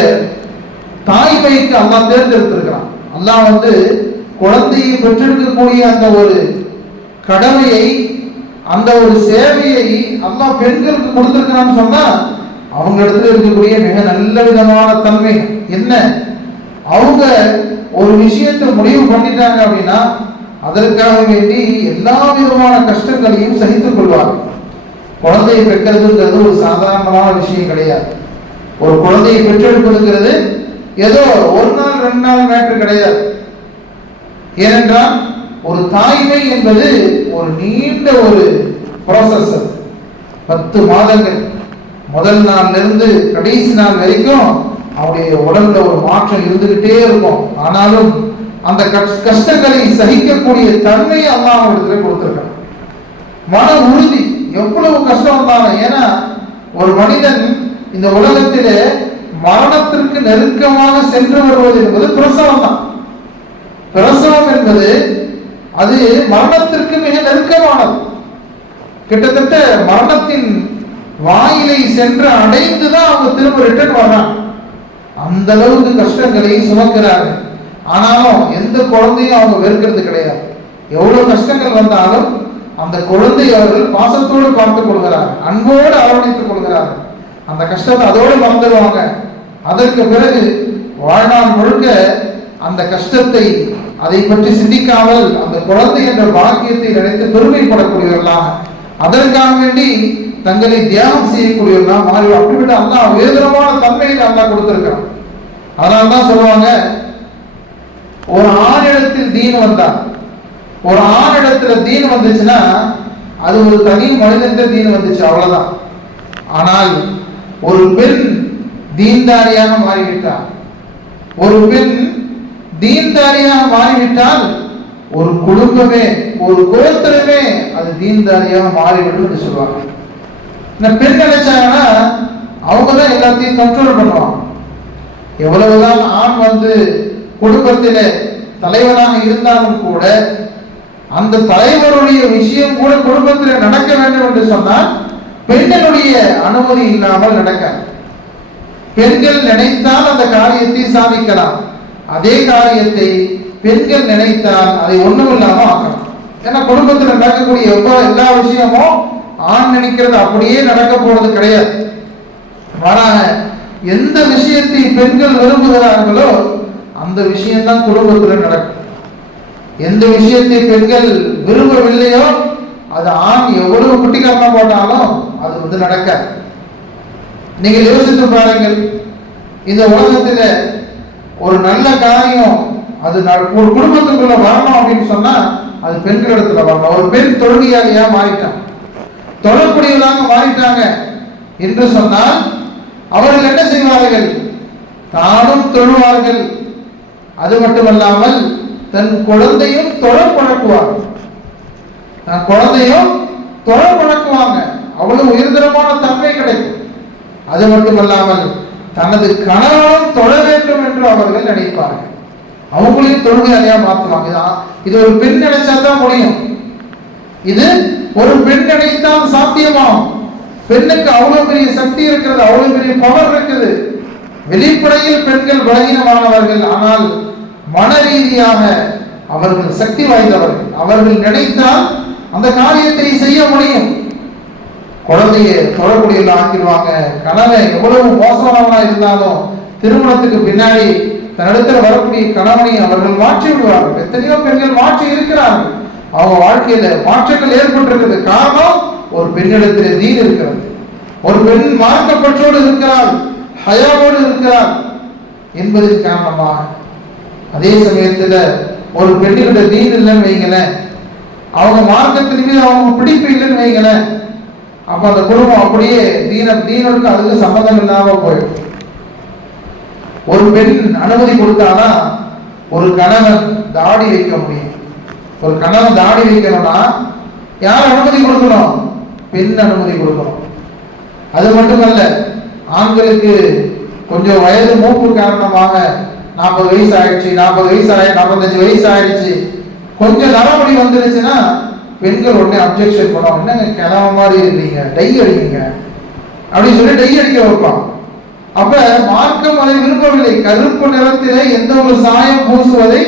தாய்மைக்கு அல்லாஹ் தேர்ந்தெடுத்திருக்கிறான். அல்லாஹ் குழந்தையை பெற்றெடுக்கக்கூடிய அந்த ஒரு கடமையை, அந்த ஒரு சேவையை அல்லாஹ் பெண்களுக்கு கொடுத்திருக்கிறான்னு சொன்னா அவங்க இடத்துல இருக்கக்கூடிய மிக நல்ல விதமான தன்மை என்ன? அவங்க ஒரு விஷயத்தை முடிவு பண்ணிட்டாங்க அப்படின்னா அதற்காக வேண்டி எல்லா விதமான கஷ்டங்களையும் சகித்துக் கொள்வார்கள். குழந்தையை பெற்றெடுக்கிறது ஒரு சாதாரணமான விஷயம் கிடையாது. ஒரு குழந்தையை பெற்றெடுப்பதுங்கிறது ஏதோ ஒரு நாள் 2 நாள் மேட்டர் கிடையாது. ஏனென்றால் ஒரு தாய்மை என்பது ஒரு நீண்ட ஒரு ப்ராசஸ். 10 மாதங்கள், முதல் நாள்ல இருந்து கடைசி நாள் வரைக்கும் அவருடைய உடல்ல ஒரு மாற்றம் இருந்துகிட்டே இருக்கும். ஆனாலும் அந்த கஷ்டங்களை சகிக்கக்கூடிய தன்மை அல்லாஹ் அவரிடத்துல கொடுத்திருக்கான். மன உறுதி, எவ்வளவு கஷ்டம் வந்தாலும். ஏன்னா ஒரு மனிதன் இந்த உலகத்திலே மரணத்திற்கு நெருக்கமாக சென்று வருவது என்பது பிரசவம் தான். பிரசவம் என்பது அது மரணத்திற்கு மிக நெருக்கமானது. கிட்டத்தட்ட மரணத்தின் வாயிலை சென்று அடைந்துதான் அவங்க திரும்ப ரிட்டர்ன் வர்றாங்க. அந்த அளவுக்கு கஷ்டங்களை சுமக்கிறார்கள். ஆனாலும் எந்த குழந்தையும் அவங்க வெறுக்கிறது கிடையாது. எவ்வளவு கஷ்டங்கள் வந்தாலும் அந்த குழந்தை அவர்கள் பாசத்தோடு பார்த்துக் கொள்கிறார்கள், அன்போடு அரவணைத்துக் கொள்கிறார்கள். அந்த கஷ்டத்தை அதோடு மறந்துடுவாங்க. அதற்கு பிறகு வாழ்நாள் முழுக்க அந்த கஷ்டத்தை, அதை பற்றி சிந்திக்காமல் அந்த குழந்தை என்ற பாக்கியத்தை நினைத்து பெருமைப்படக்கூடியவர்களாக, அதற்காக வேண்டி தங்களை தியாகம் செய்யக்கூடியவர்களாக மாறி அப்படிவிட்டு அல்லாஹ் உயர்தரமான தன்மையை அல்லாஹ் கொடுத்திருக்கிறான். அதனால்தான் சொல்லுவாங்க, ஒரு ஆணிடத்தில் தீன் வந்தார், ஒரு ஆணிடத்துல தீன் வந்துச்சுன்னா அது ஒரு தனி மனிதன் தீன் வந்துச்சு, அவ்வளவுதான். ஆனால் ஒரு பெண் தீன்தாரியாக மாறிவிட்டார், ஒரு பெண் தீன்தாரியாக மாறிவிட்டால் ஒரு குடும்பமே, ஒரு கோத்திரமே அது தீன்தாரியாக மாறிவிடும் என்று சொல்வாங்க. இந்த பெண் நினைச்சாங்கன்னா அவங்க தான் எல்லாத்தையும் கண்ட்ரோல் பண்ணுவாங்க. எவ்வளவுதான் ஆண் குடும்பத்தில தலைவராக இருந்தாலும் கூட அந்த தலைவருடைய விஷயம் கூட குடும்பத்தில் நடக்க வேண்டும் என்று சொன்னால் பெண்களுடைய அனுமதி இல்லாமல் நடக்காது. பெண்கள் நினைத்தால் அந்த காரியத்தை சாதிக்கலாம். அதே காரியத்தை பெண்கள் நினைத்தால் அதை ஒண்ணும் இல்லாம ஆக்கலாம். ஏன்னா குடும்பத்தில் நடக்கக்கூடிய எல்லா விஷயமும் ஆண் நினைக்கிறது அப்படியே நடக்க போறது கிடையாது. மாறாக எந்த விஷயத்தை பெண்கள் விரும்புகிறார்களோ அந்த விஷயம்தான் குடும்பத்தில் நடக்கும். எந்த விஷயத்தை பெண்கள் விரும்பவில்லையோ அது ஆண் எவ்வளவு குட்டிக்காரமா போட்டாலும் அது நடக்காது. நீங்கள் யோசித்து பாருங்கள், இந்த உலகத்துல ஒரு நல்ல காரியம் அது ஒரு குடும்பத்துக்குள்ள வரணும் அப்படின்னு சொன்னா அது பெண்களிடத்துல வரணும். ஒரு பெண் தொழுகையாளியா மாறிட்டாங்க, தொழக்கூடியவர்களாக மாறிட்டாங்க என்று சொன்னால் அவர்கள் என்ன செய்வார்கள்? தானும் தொழுவார்கள். அது மட்டுமல்லாமல் தன் குழந்தையும் தொழ பழக்குவார்கள். குழந்தையும் தொழ பழக்குவாங்க. அவ்வளவு உயர்தரமான தன்மை கிடைக்கும். அது மட்டுமல்லாமல் தனது கணவனும் தொழ வேண்டும் என்று அவர்கள் நினைப்பார்கள். அவங்களையும் தொழுகையாளியா மாற்றுவாங்க. இது ஒரு பெண் நினைச்சாதான் முடியும். இது ஒரு பெண் நினைத்தால் சாத்தியமாகும். பெண்ணுக்கு அவ்வளவு பெரிய சக்தி இருக்கிறது, அவ்வளவு பெரிய பவர் இருக்குது. வெளிப்படையில் பெண்கள் பலகீனமானவர்கள், ஆனால் மன ரீதியாக அவர்கள் சக்தி வாய்ந்தவர்கள். அவர்கள் நினைத்தால் அந்த காரியத்தை செய்ய முடியும். குழந்தைய தொழக்கூடிய ஆக்கிடுவாங்க. கணவன் எவ்வளவு மோசமானவனா இருந்தாலும் திருமணத்துக்கு பின்னாடி தன்னிடத்தில் வரக்கூடிய கணவனை அவர்கள் மாற்றி விடுவார்கள். எத்தனையோ பெண்கள் மாற்றி இருக்கிறார்கள். அவங்க வாழ்க்கையில மாற்றங்கள் ஏற்பட்டிருக்கிறது. காரணம், ஒரு பெண்ணிடத்தில் தீன் இருக்கிறது. ஒரு பெண் மார்க்கப்பற்றோடு இருக்கிறாள், ஹயாவோடு இருக்கிறாள் என்பதன் காரணமாக. அதே சமயத்தில் ஒரு பெண்ணினுடைய தீன் இல்லைன்னு வைங்களேன், அவங்க மார்க்கத்தின் மீது அவங்க பிடிப்பு இல்லைன்னு வைங்களேன், அப்ப அந்த குடும்பம் அப்படியே தீனுக்கு அதுக்கு சம்மந்தம் இல்லாம போயிடும். ஒரு பெண் அனுமதி கொடுத்தானா ஒரு கணவன் தாடி வைக்க முடியும். ஒரு கணவன் தாடி வைக்கணும்னா யார் அனுமதி கொடுக்கணும்? பெண் அனுமதி கொடுக்கணும். அது மட்டுமல்ல, ஆண்களுக்கு கொஞ்சம் வயது மூப்பு காரணமாக 40 வயசு ஆயிடுச்சு, 40 வயசு 45 வயசு ஆயிடுச்சு, கொஞ்சம் நரமுடி வந்துருச்சுன்னா பெண்கள் உடனே அப்ஜெக்ஷன் பண்ணுவாங்க. என்னங்க கிளம்ப மாதிரி இருக்கீங்க, டை அடிக்கீங்க அப்படின்னு சொல்லி டை அடிக்க வைப்பாங்க. அப்ப மார்க்கம் அதை விரும்பவில்லை. கருப்பு நிறத்திலே எந்த ஒரு சாயம் பூசுவதை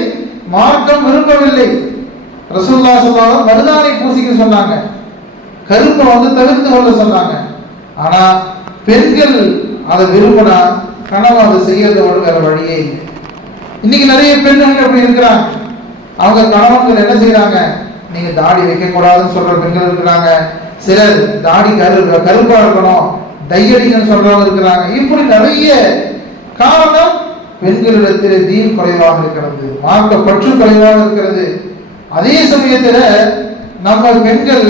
மார்க்கம் விரும்பவில்லை. ரசூலுல்லாஹி ஸல்லல்லாஹு அலைஹி வஸல்லம் மருதாணி பூசிக்க சொன்னாங்க, கருப்பை தவிர்த்து கொள்ள சொன்னாங்க. ஆனா பெண்கள் அதை விரும்பினா கனவு அதை செய்யறத வேற வழியே இல்லை. இன்னைக்கு நிறைய பெண்கள் அப்படி இருக்கிறாங்க. அவங்க கணவன்கள் என்ன செய்யறாங்க? நீங்க தாடி வைக்க கூடாதுன்னு சொல்ற பெண்கள் இருக்கிறாங்க. சிலர் தாடி கருப்பா இருக்கணும், டையடிங்கன்னு சொல்றவங்க இருக்கிறாங்க. இப்படி நிறைய காரணம், பெண்களிடத்தில் தீன் குறைவாக இருக்கிறது, மார்க்க பற்று குறைவாக இருக்கிறது. அதே சமயத்துல நம்ம பெண்கள்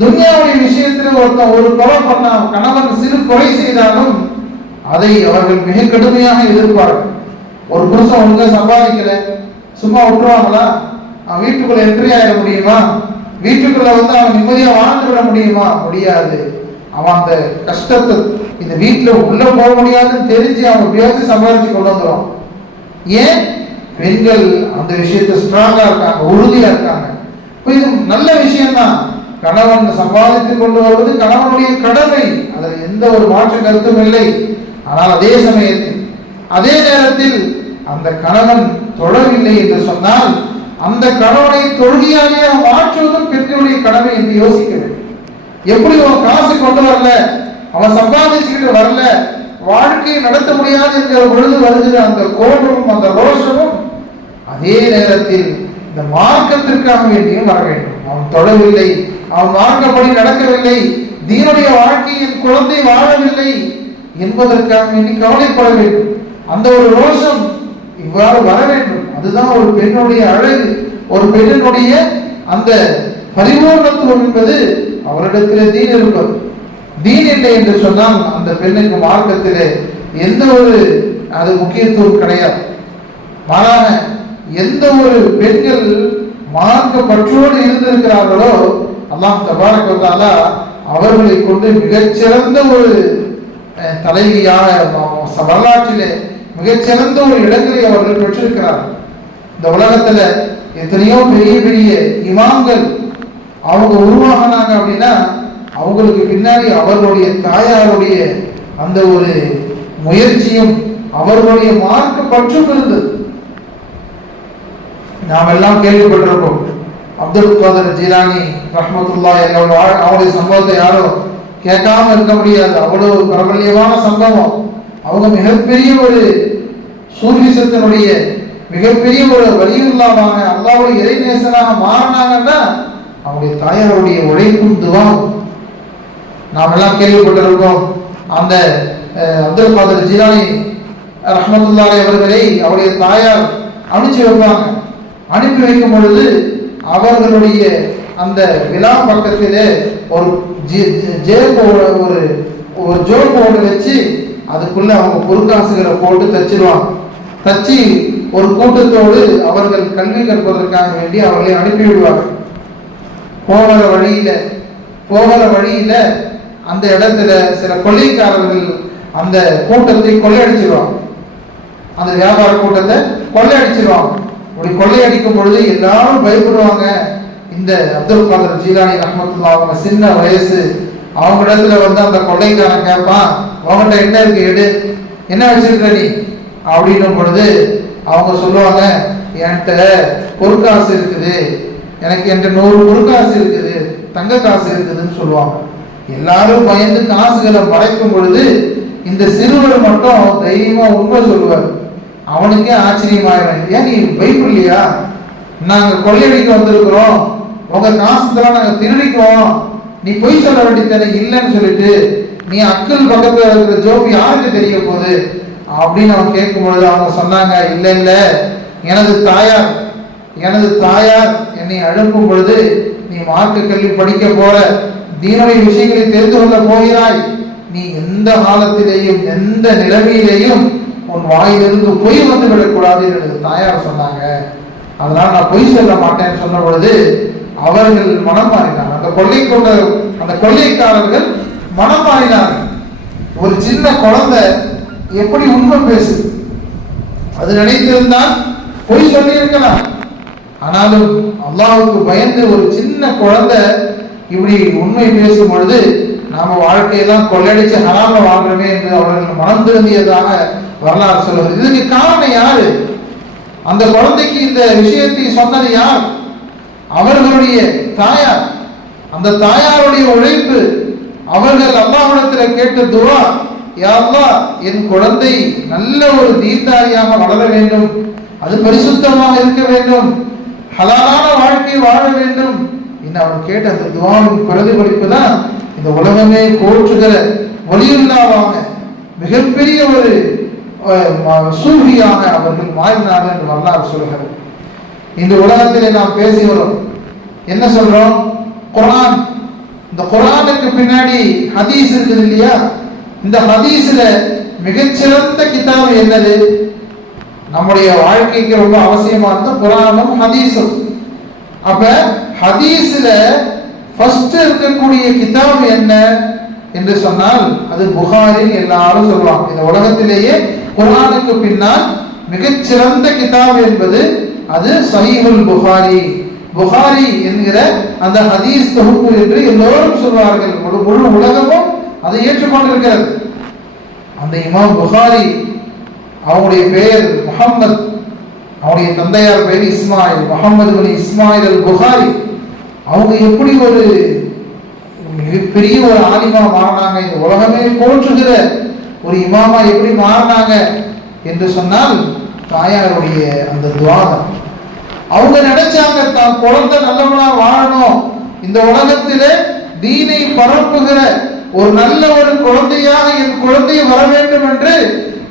துன்யாவுடைய விஷயத்தில் ஒரு கொலை பண்ண கணவன் சிறு கொலை செய்தாலும் அதை அவர்கள் மிக கடுமையாக எதிர்ப்பார்கள். ஒரு புருஷன் ஒழுங்கா சம்பாதிக்கல, சும்மா விட்டுருவாங்களா? அவன் வீட்டுக்குள்ள என்ட்ரி ஆயிட முடியுமா? வீட்டுக்குள்ள அவன் நிம்மதியா வாழ்ந்து விட முடியுமா? முடியாது. அவன் அந்த கஷ்டத்தை இந்த வீட்டுல உள்ள போக முடியாதுன்னு தெரிஞ்சு அவன் எப்படியாவது சம்பாதிச்சு கொண்டு வந்துடும். ஏன்? பெண்கள் அந்த விஷயத்தை ஸ்ட்ராங்கா இருக்காங்க, உறுதியா இருக்காங்க. இது நல்ல விஷயம்தான். கணவன் சம்பாதித்துக் கொண்டு வருவது கணவனுடைய கடமை, அதில் எந்த ஒரு மாற்று கருத்தும் இல்லை. ஆனால் அதே சமயத்தில் அதே நேரத்தில் அந்த கணவன் தொழவில்லை என்று சொன்னால் அந்த கணவனை தொழுகையாலேயே மாற்றுவதும் பெண்களுடைய கடமை என்று யோசிக்க வேண்டும். எப்படி அவன் காசு கொண்டு வரல, அவன் சம்பாதிச்சுக்கிட்டு வரல, வாழ்க்கையை நடத்த முடியாது என்கிற பொழுது வருகிற அந்த கோபமும் அந்த ரோஷமும் அதே நேரத்தில் இந்த மார்க்கத்திற்காக வேண்டியும் வர வேண்டும். அவன் தொழவில்லை, அவன் மார்க்கப்படி நடக்கவில்லை, தீனுடைய வாழ்க்கையில் குழந்தை வாழவில்லை என்பதற்காக வேண்டி கவலைப்பட வேண்டும். அந்த ஒரு ரோஷம் இவ்வாறு வர வேண்டும். அதுதான் ஒரு பெண்ணுடைய அழகு, ஒரு பெண்ணினுடைய அந்த பரிபூர்ணத்துவம் என்பது அவரிடத்திலே தீன் இருப்பது. தீன் இல்லை என்று சொன்னால் அந்த பெண்ணுக்கு மார்க்கத்திலே எந்த ஒரு அது முக்கியத்துவம் கிடையாது. மாறாக எந்த ஒரு பெண்கள் மார்க்க பற்றோடு இருந்திருக்கிறார்களோ அல்லாஹ் தபாரக வ தஆலா அவர்களை கொண்டு மிகச்சிறந்த ஒரு தலைவியாக வரலாற்றிலே மிகச்சிறந்த ஒரு இடங்களை அவர்கள் பெற்றிருக்கிறார். இந்த உலகத்துல எத்தனையோ பெரிய பெரிய இமாம்கள் அவங்க உருவாகினாங்க அப்படின்னா அவங்களுக்கு பின்னாடி அவர்களுடைய தாயாருடைய அந்த ஒரு முயற்சியும் அவர்களுடைய மார்க்க பற்றும் இருந்தது. நாம் எல்லாம் கேள்விப்பட்டிருப்போம். அப்துல் காதர் ஜீலானி ரஹ்மத்துல்லாஹி அலைஹி அவருடைய சம்பவத்தை யாரும் கேட்காம இருக்க முடியாது. அவ்வளவு பிரபல்யமான சம்பவம். அவங்க மிகப்பெரிய ஒரு சூஃபிசத்தினுடைய மிகப்பெரிய ஒரு வலியுல்லாவாக அல்லாஹ்வுடைய இறைநேசனாக மாறினாங்கன்னா அவங்களுடைய தாயாருடைய உழைப்பும் துவாவும். நாம் எல்லாம் கேள்விப்பட்டிருக்கோம். அந்த அப்துல் காதர் ஜீலானி ரஹ்மத்துல்லாஹி அவர்களை அவருடைய தாயார் அனுப்பிச்சு வைப்பாங்க. அனுப்பி வைக்கும் பொழுது அவர்களுடைய அந்த விழா பக்கத்திலே ஒரு ஜோப்போடு வச்சு அதுக்குள்ள அவங்க பொருட்காசுகளை போட்டு தச்சிருவாங்க. தச்சு ஒரு கூட்டத்தோடு அவர்கள் கல்வி கற்பதற்காக வேண்டி அவர்களை அனுப்பிவிடுவார்கள். போகிற வழியில அந்த இடத்துல சில கொள்ளைக்காரர்கள் அந்த கூட்டத்தை கொள்ளையடிச்சிருவாங்க. அந்த வியாபார கூட்டத்தை கொள்ளையடிச்சிருவாங்க. அப்படி கொள்ளையடிக்கும் பொழுது எல்லாரும் பயப்படுவாங்க. இந்த அப்துல் காதர் ஜீலானி ரஹ்மத்துல்லாஹி அவங்க சின்ன வயசு. அவங்க இடத்துல வந்து அந்த கொள்ளைக்காரன் கேட்பான், அவங்ககிட்ட என்ன இருக்கு எடு, என்ன வச்சிருக்க நீ அப்படின்னும் பொழுது அவங்க சொல்லுவாங்க, என்கிட்ட பொற்காசு இருக்குது, எனக்கு என்கிட்ட 100 பொற்காசு இருக்குது, தங்க காசு இருக்குதுன்னு சொல்லுவாங்க. எல்லாரும் பயந்து காசுகளை மறைக்கும் பொழுது இந்த சிறுவர் மட்டும் தைரியமா உண்மை சொல்லுவார். அவனுக்கே ஆச்சரியமாயிரும். ஏன் நீ பயப்படலையா? நாங்க கொள்ளையடிக்க வந்திருக்கிறோம், உங்க காசுதான் நாங்க திருடிக்குவோம், நீ பொய் சொல்ல வேண்டியதானே இல்லைன்னு சொல்லிட்டு நீ அக்கல் பக்கத்துல இருக்கிற ஜோபி யாருக்கு தெரிய போகுது அப்படின்னு அவன் கேட்கும் பொழுது அவங்க சொன்னாங்க, இல்ல இல்ல எனது தாயார் என்னை அனுப்பும் பொழுது நீ மார்க்க கல்வி படிக்க போற, தீனுடைய விஷயங்களை தெரிந்து கொள்ள போகிறாய், நீ எந்த காலத்திலேயும் எந்த நிலைமையிலேயும் உன் வாயிலிருந்து பொய் வந்து விடக்கூடாது என்று தாயார் சொன்னாங்க. அதனால நான் பொய் சொல்ல மாட்டேன்னு சொன்ன பொழுது அவர்கள் மனம் மாறினாங்க. அந்த கொள்ளைக்காரர்கள் மனம் மாறினார்கள். ஒரு சின்ன குழந்தை எப்படி உண்மை பேசுது? அது நினைத்திருந்தால் பொய் சொல்லி இருக்கலாம். ஆனாலும் அல்லாஹ்வுக்கு பயந்து ஒரு சின்ன குழந்தை இப்படி உண்மை பேசும் பொழுது நாம வாழ்க்கையெல்லாம் கொள்ளடிச்சு ஹராம வாழ்றோமே என்று அவர்கள் மனம் திரும்பியதாக வரலாறு சொல்லுவது. இதுக்கு காரணம் யாரு? அந்த குழந்தைக்கு இந்த விஷயத்தை சொன்னது யார்? அவர்களுடைய தாயார். அந்த தாயாருடைய உழைப்பு. அவர்கள் அல்லாஹ்விடத்தில் கேட்ட துவா, யா அல்லாஹ் என் குழந்தை நல்ல ஒரு தீர்த்தாரியாக வளர வேண்டும், அது பரிசுத்தமாக இருக்க வேண்டும், ஹலாலான வாழ்க்கையை வாழ வேண்டும் என்று அவர் கேட்ட அந்த துவாவின் பிரதிபலிப்பு தான் இந்த உலகமே போற்றுகிற வலியுல்லாவாக மிகப்பெரிய ஒரு சூஃபியாக அவர்கள் மாறினார்கள் என்று வரலாறு சொல்கிறது. இந்த உலகத்திலே நாம் பேசி வரும் என்ன சொல்றோம்? குர்ஆன். இந்த குர்ஆனுக்கு பின்னாடி ஹதீஸ் இருக்குது இல்லையா? இந்த ஹதீஸ்ல மிகச்சிறந்த கிதாப் என்னது? நம்முடைய வாழ்க்கைக்கு ரொம்ப அவசியமா இருந்த குர்ஆனும் ஹதீஸும். அப்ப ஹதீஸ்ல ஃபர்ஸ்ட் இருக்கக்கூடிய கிதாப் என்ன என்று சொன்னால் அது புகாரி. எல்லாரும் சொல்லுவாங்க இந்த உலகத்திலேயே குர்ஆனுக்கு பின்னால் மிகச்சிறந்த கிதாப் என்பது அது சஹீஹுல் புகாரி. புகாரி என்கிற அந்த ஹதீஸ் தொகுப்பு என்று எல்லோரும் சொல்வார்கள். முழு உலகமும் அதை ஏற்றுக்கொண்டிருக்கிறது. அந்த இமாம் புகாரி, அவருடைய பெயர் முஹம்மது, அவருடைய தந்தையார் பெயர் இஸ்மாயில், முஹம்மது பின் இஸ்மாயில் அல் புகாரி. அவங்க எப்படி ஒரு மிகப்பெரிய ஒரு ஆலிமா மாறினாங்க, இந்த உலகமே போற்றுகிற ஒரு இமாமா எப்படி மாறினாங்க என்று சொன்னால் தாயாருடைய அந்த துவாரம். அவங்க நினைச்சாங்க தான் குழந்தை நல்லவனா வாழணும், இந்த உலகத்திலே தீனை பரப்புகிற ஒரு நல்ல ஒரு குழந்தையாக என் குழந்தை வர வேண்டும் என்று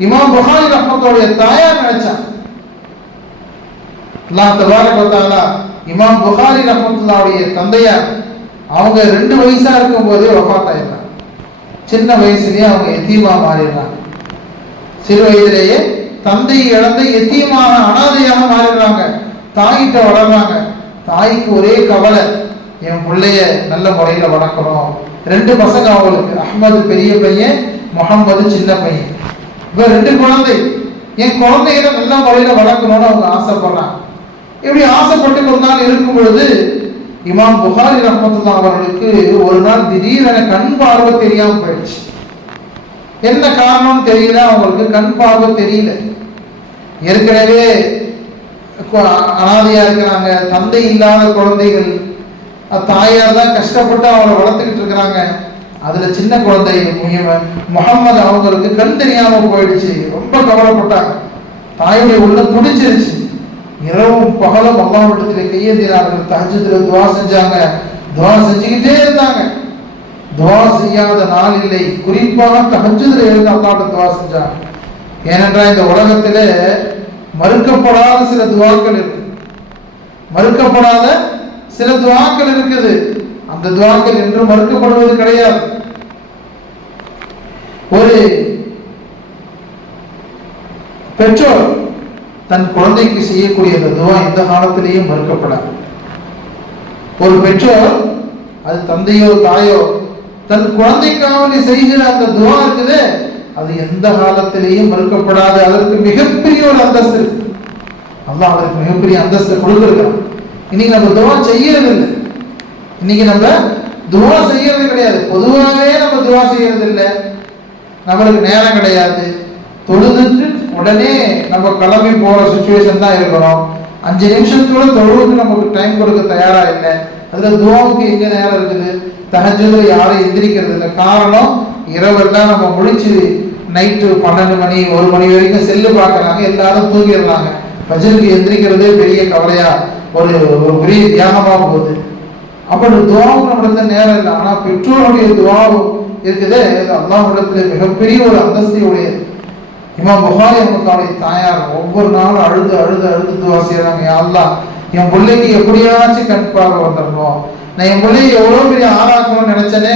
இமாம் புகாரி ரஹ்மத்துல்லாஹி தாயார் நினைச்சாங்க. அல்லாஹ் தபாரக வ தஆலா இமாம் புகாரி ரஹ்மத்துல்லாஹி தந்தையார் அவங்க 2 வயசா இருக்கும் போதே வஃபாத் ஆயிட்டாங்க. சின்ன வயசுலயே அவங்க யதீமா மாறிடுறாங்க. சிறு வயதிலேயே தந்தை இழந்த யதீமாக அனாதையாக மாறிடுறாங்க. தாயிட்ட வளர்றாங்க. தாய்க்கு ஒரே கவலை, என் பிள்ளைய நல்ல முறையில வளர்க்கணும். 2 பசங்க அவங்களுக்கு, அஹ்மது பெரிய பையன், முகம்மது சின்ன பையன். இப்ப 2 குழந்தை. என் குழந்தைகளை நல்ல முறையில வளர்க்கணும்னு அவங்க ஆசைப்படுறாங்க. இப்படி ஆசைப்பட்டு ஒரு நாள் இருக்கும் பொழுது இமாம் புகாரி ரஹ்மத்துல்லாஹி அவர்களுக்கு ஒரு நாள் திடீரென கண் பார்வை தெரியாம போயிடுச்சு. என்ன காரணம்னு தெரியல, அவங்களுக்கு கண் பார்வை தெரியல. ஏற்கனவே அனாதையா இருக்கிறாங்க, தந்தை இல்லாத குழந்தைகள், தாயார் தான் கஷ்டப்பட்டு அவங்களை வளர்த்துக்கிட்டு இருக்கிறாங்க. அதுல சின்ன குழந்தை முகம்மது அவங்களுக்கு கண் தெரியாம போயிடுச்சு. ரொம்ப கவலைப்பட்டாங்க. தாயுடைய உள்ள துடிச்சிருச்சு. இரவும் பகலும் அல்லாஹ்விடத்திலே கையேந்தினார்கள். தஹஜ்ஜுதுல துஆ செஞ்சாங்க. துஆ செஞ்சுக்கிட்டே இருந்தாங்க. துஆ செய்யாத நாள் இல்லை. குறிப்பாக தஹஜ்ஜுதுல எழுந்து அல்லாஹ்விட துஆ செஞ்சாங்க. ஏனென்றால் இந்த உலகத்திலே மறுக்கப்படாத சில துஆக்கள் இருக்கு, மறுக்கப்படாத சில துஆக்கள் இருக்குது. அந்த துஆக்கள் என்றும் மறுக்கப்படுவது கிடையாது. ஒரு பெற்றோர் தன் குழந்தைக்கு செய்யக்கூடிய அந்த துஆ எந்த காலத்திலேயும் மறுக்கப்படாது. ஒரு பெற்றோர், அது தந்தையோ தாயோ, தன் குழந்தைக்காக செய்கிற அந்த துஆ இருக்குது, அது எந்த காலத்திலேயும் மறுக்கப்படாது. அதற்கு மிகப்பெரிய ஒரு அந்தஸ்து இருக்கு. அல்லாஹ் அதற்கு மிகப்பெரிய அந்தஸ்தை கொடுத்திருக்கிறான். இன்னைக்கு நம்ம துஆ செய்யறது இல்லை. இன்னைக்கு நம்ம துஆ செய்யறது கிடையாது. பொதுவாகவே நம்ம துஆ செய்யறது இல்லை. நம்மளுக்கு நேரம் கிடையாது. தொழுதுட்டு உடனே நம்ம கிளம்பி போற சுச்சுவேஷன் தான் இருக்கிறோம். 5 நிமிஷத்தோட தொழுவுக்கு நமக்கு டைம் கொடுக்க தயாரா இல்லை. அதுல துஆவுக்கு எங்க நேரம் இருக்குது? தஹஜ்ஜுதுல யாரும் எந்திரிக்கிறது இல்லை. காரணம், இரவெல்லாம் நம்ம முடிச்சு நைட்டு 12 மணி 1 மணி வரைக்கும் செல்லு பார்க்கறாங்க, எல்லாரும் தூங்கிடுறாங்க. ஃபஜ்ருக்கு எந்திரிக்கிறதே பெரிய கவலையா, ஒரு பெரிய தியாகமா போகுது. அப்படி துஆவுக்கு நம்மளுக்கு நேரம் இல்லை. ஆனா பெற்றோருடைய துஆவும் இருக்குதே, அல்லாஹ்விடத்திலே மிகப்பெரிய ஒரு அந்தஸ்தை உடையது. இமாம் புகாரி அவர்களுடைய தாயார் ஒவ்வொரு நாளும் அழுது அழுது அழுது துஆ செய்யறாங்க. யா அல்லாஹ், என் பிள்ளைக்கு எப்படியாச்சும் கண் பார்வை வந்துடணும். நான் என் பிள்ளையை எவ்வளவு பெரிய ஆளாக்கணும்னு நினைச்சேனே,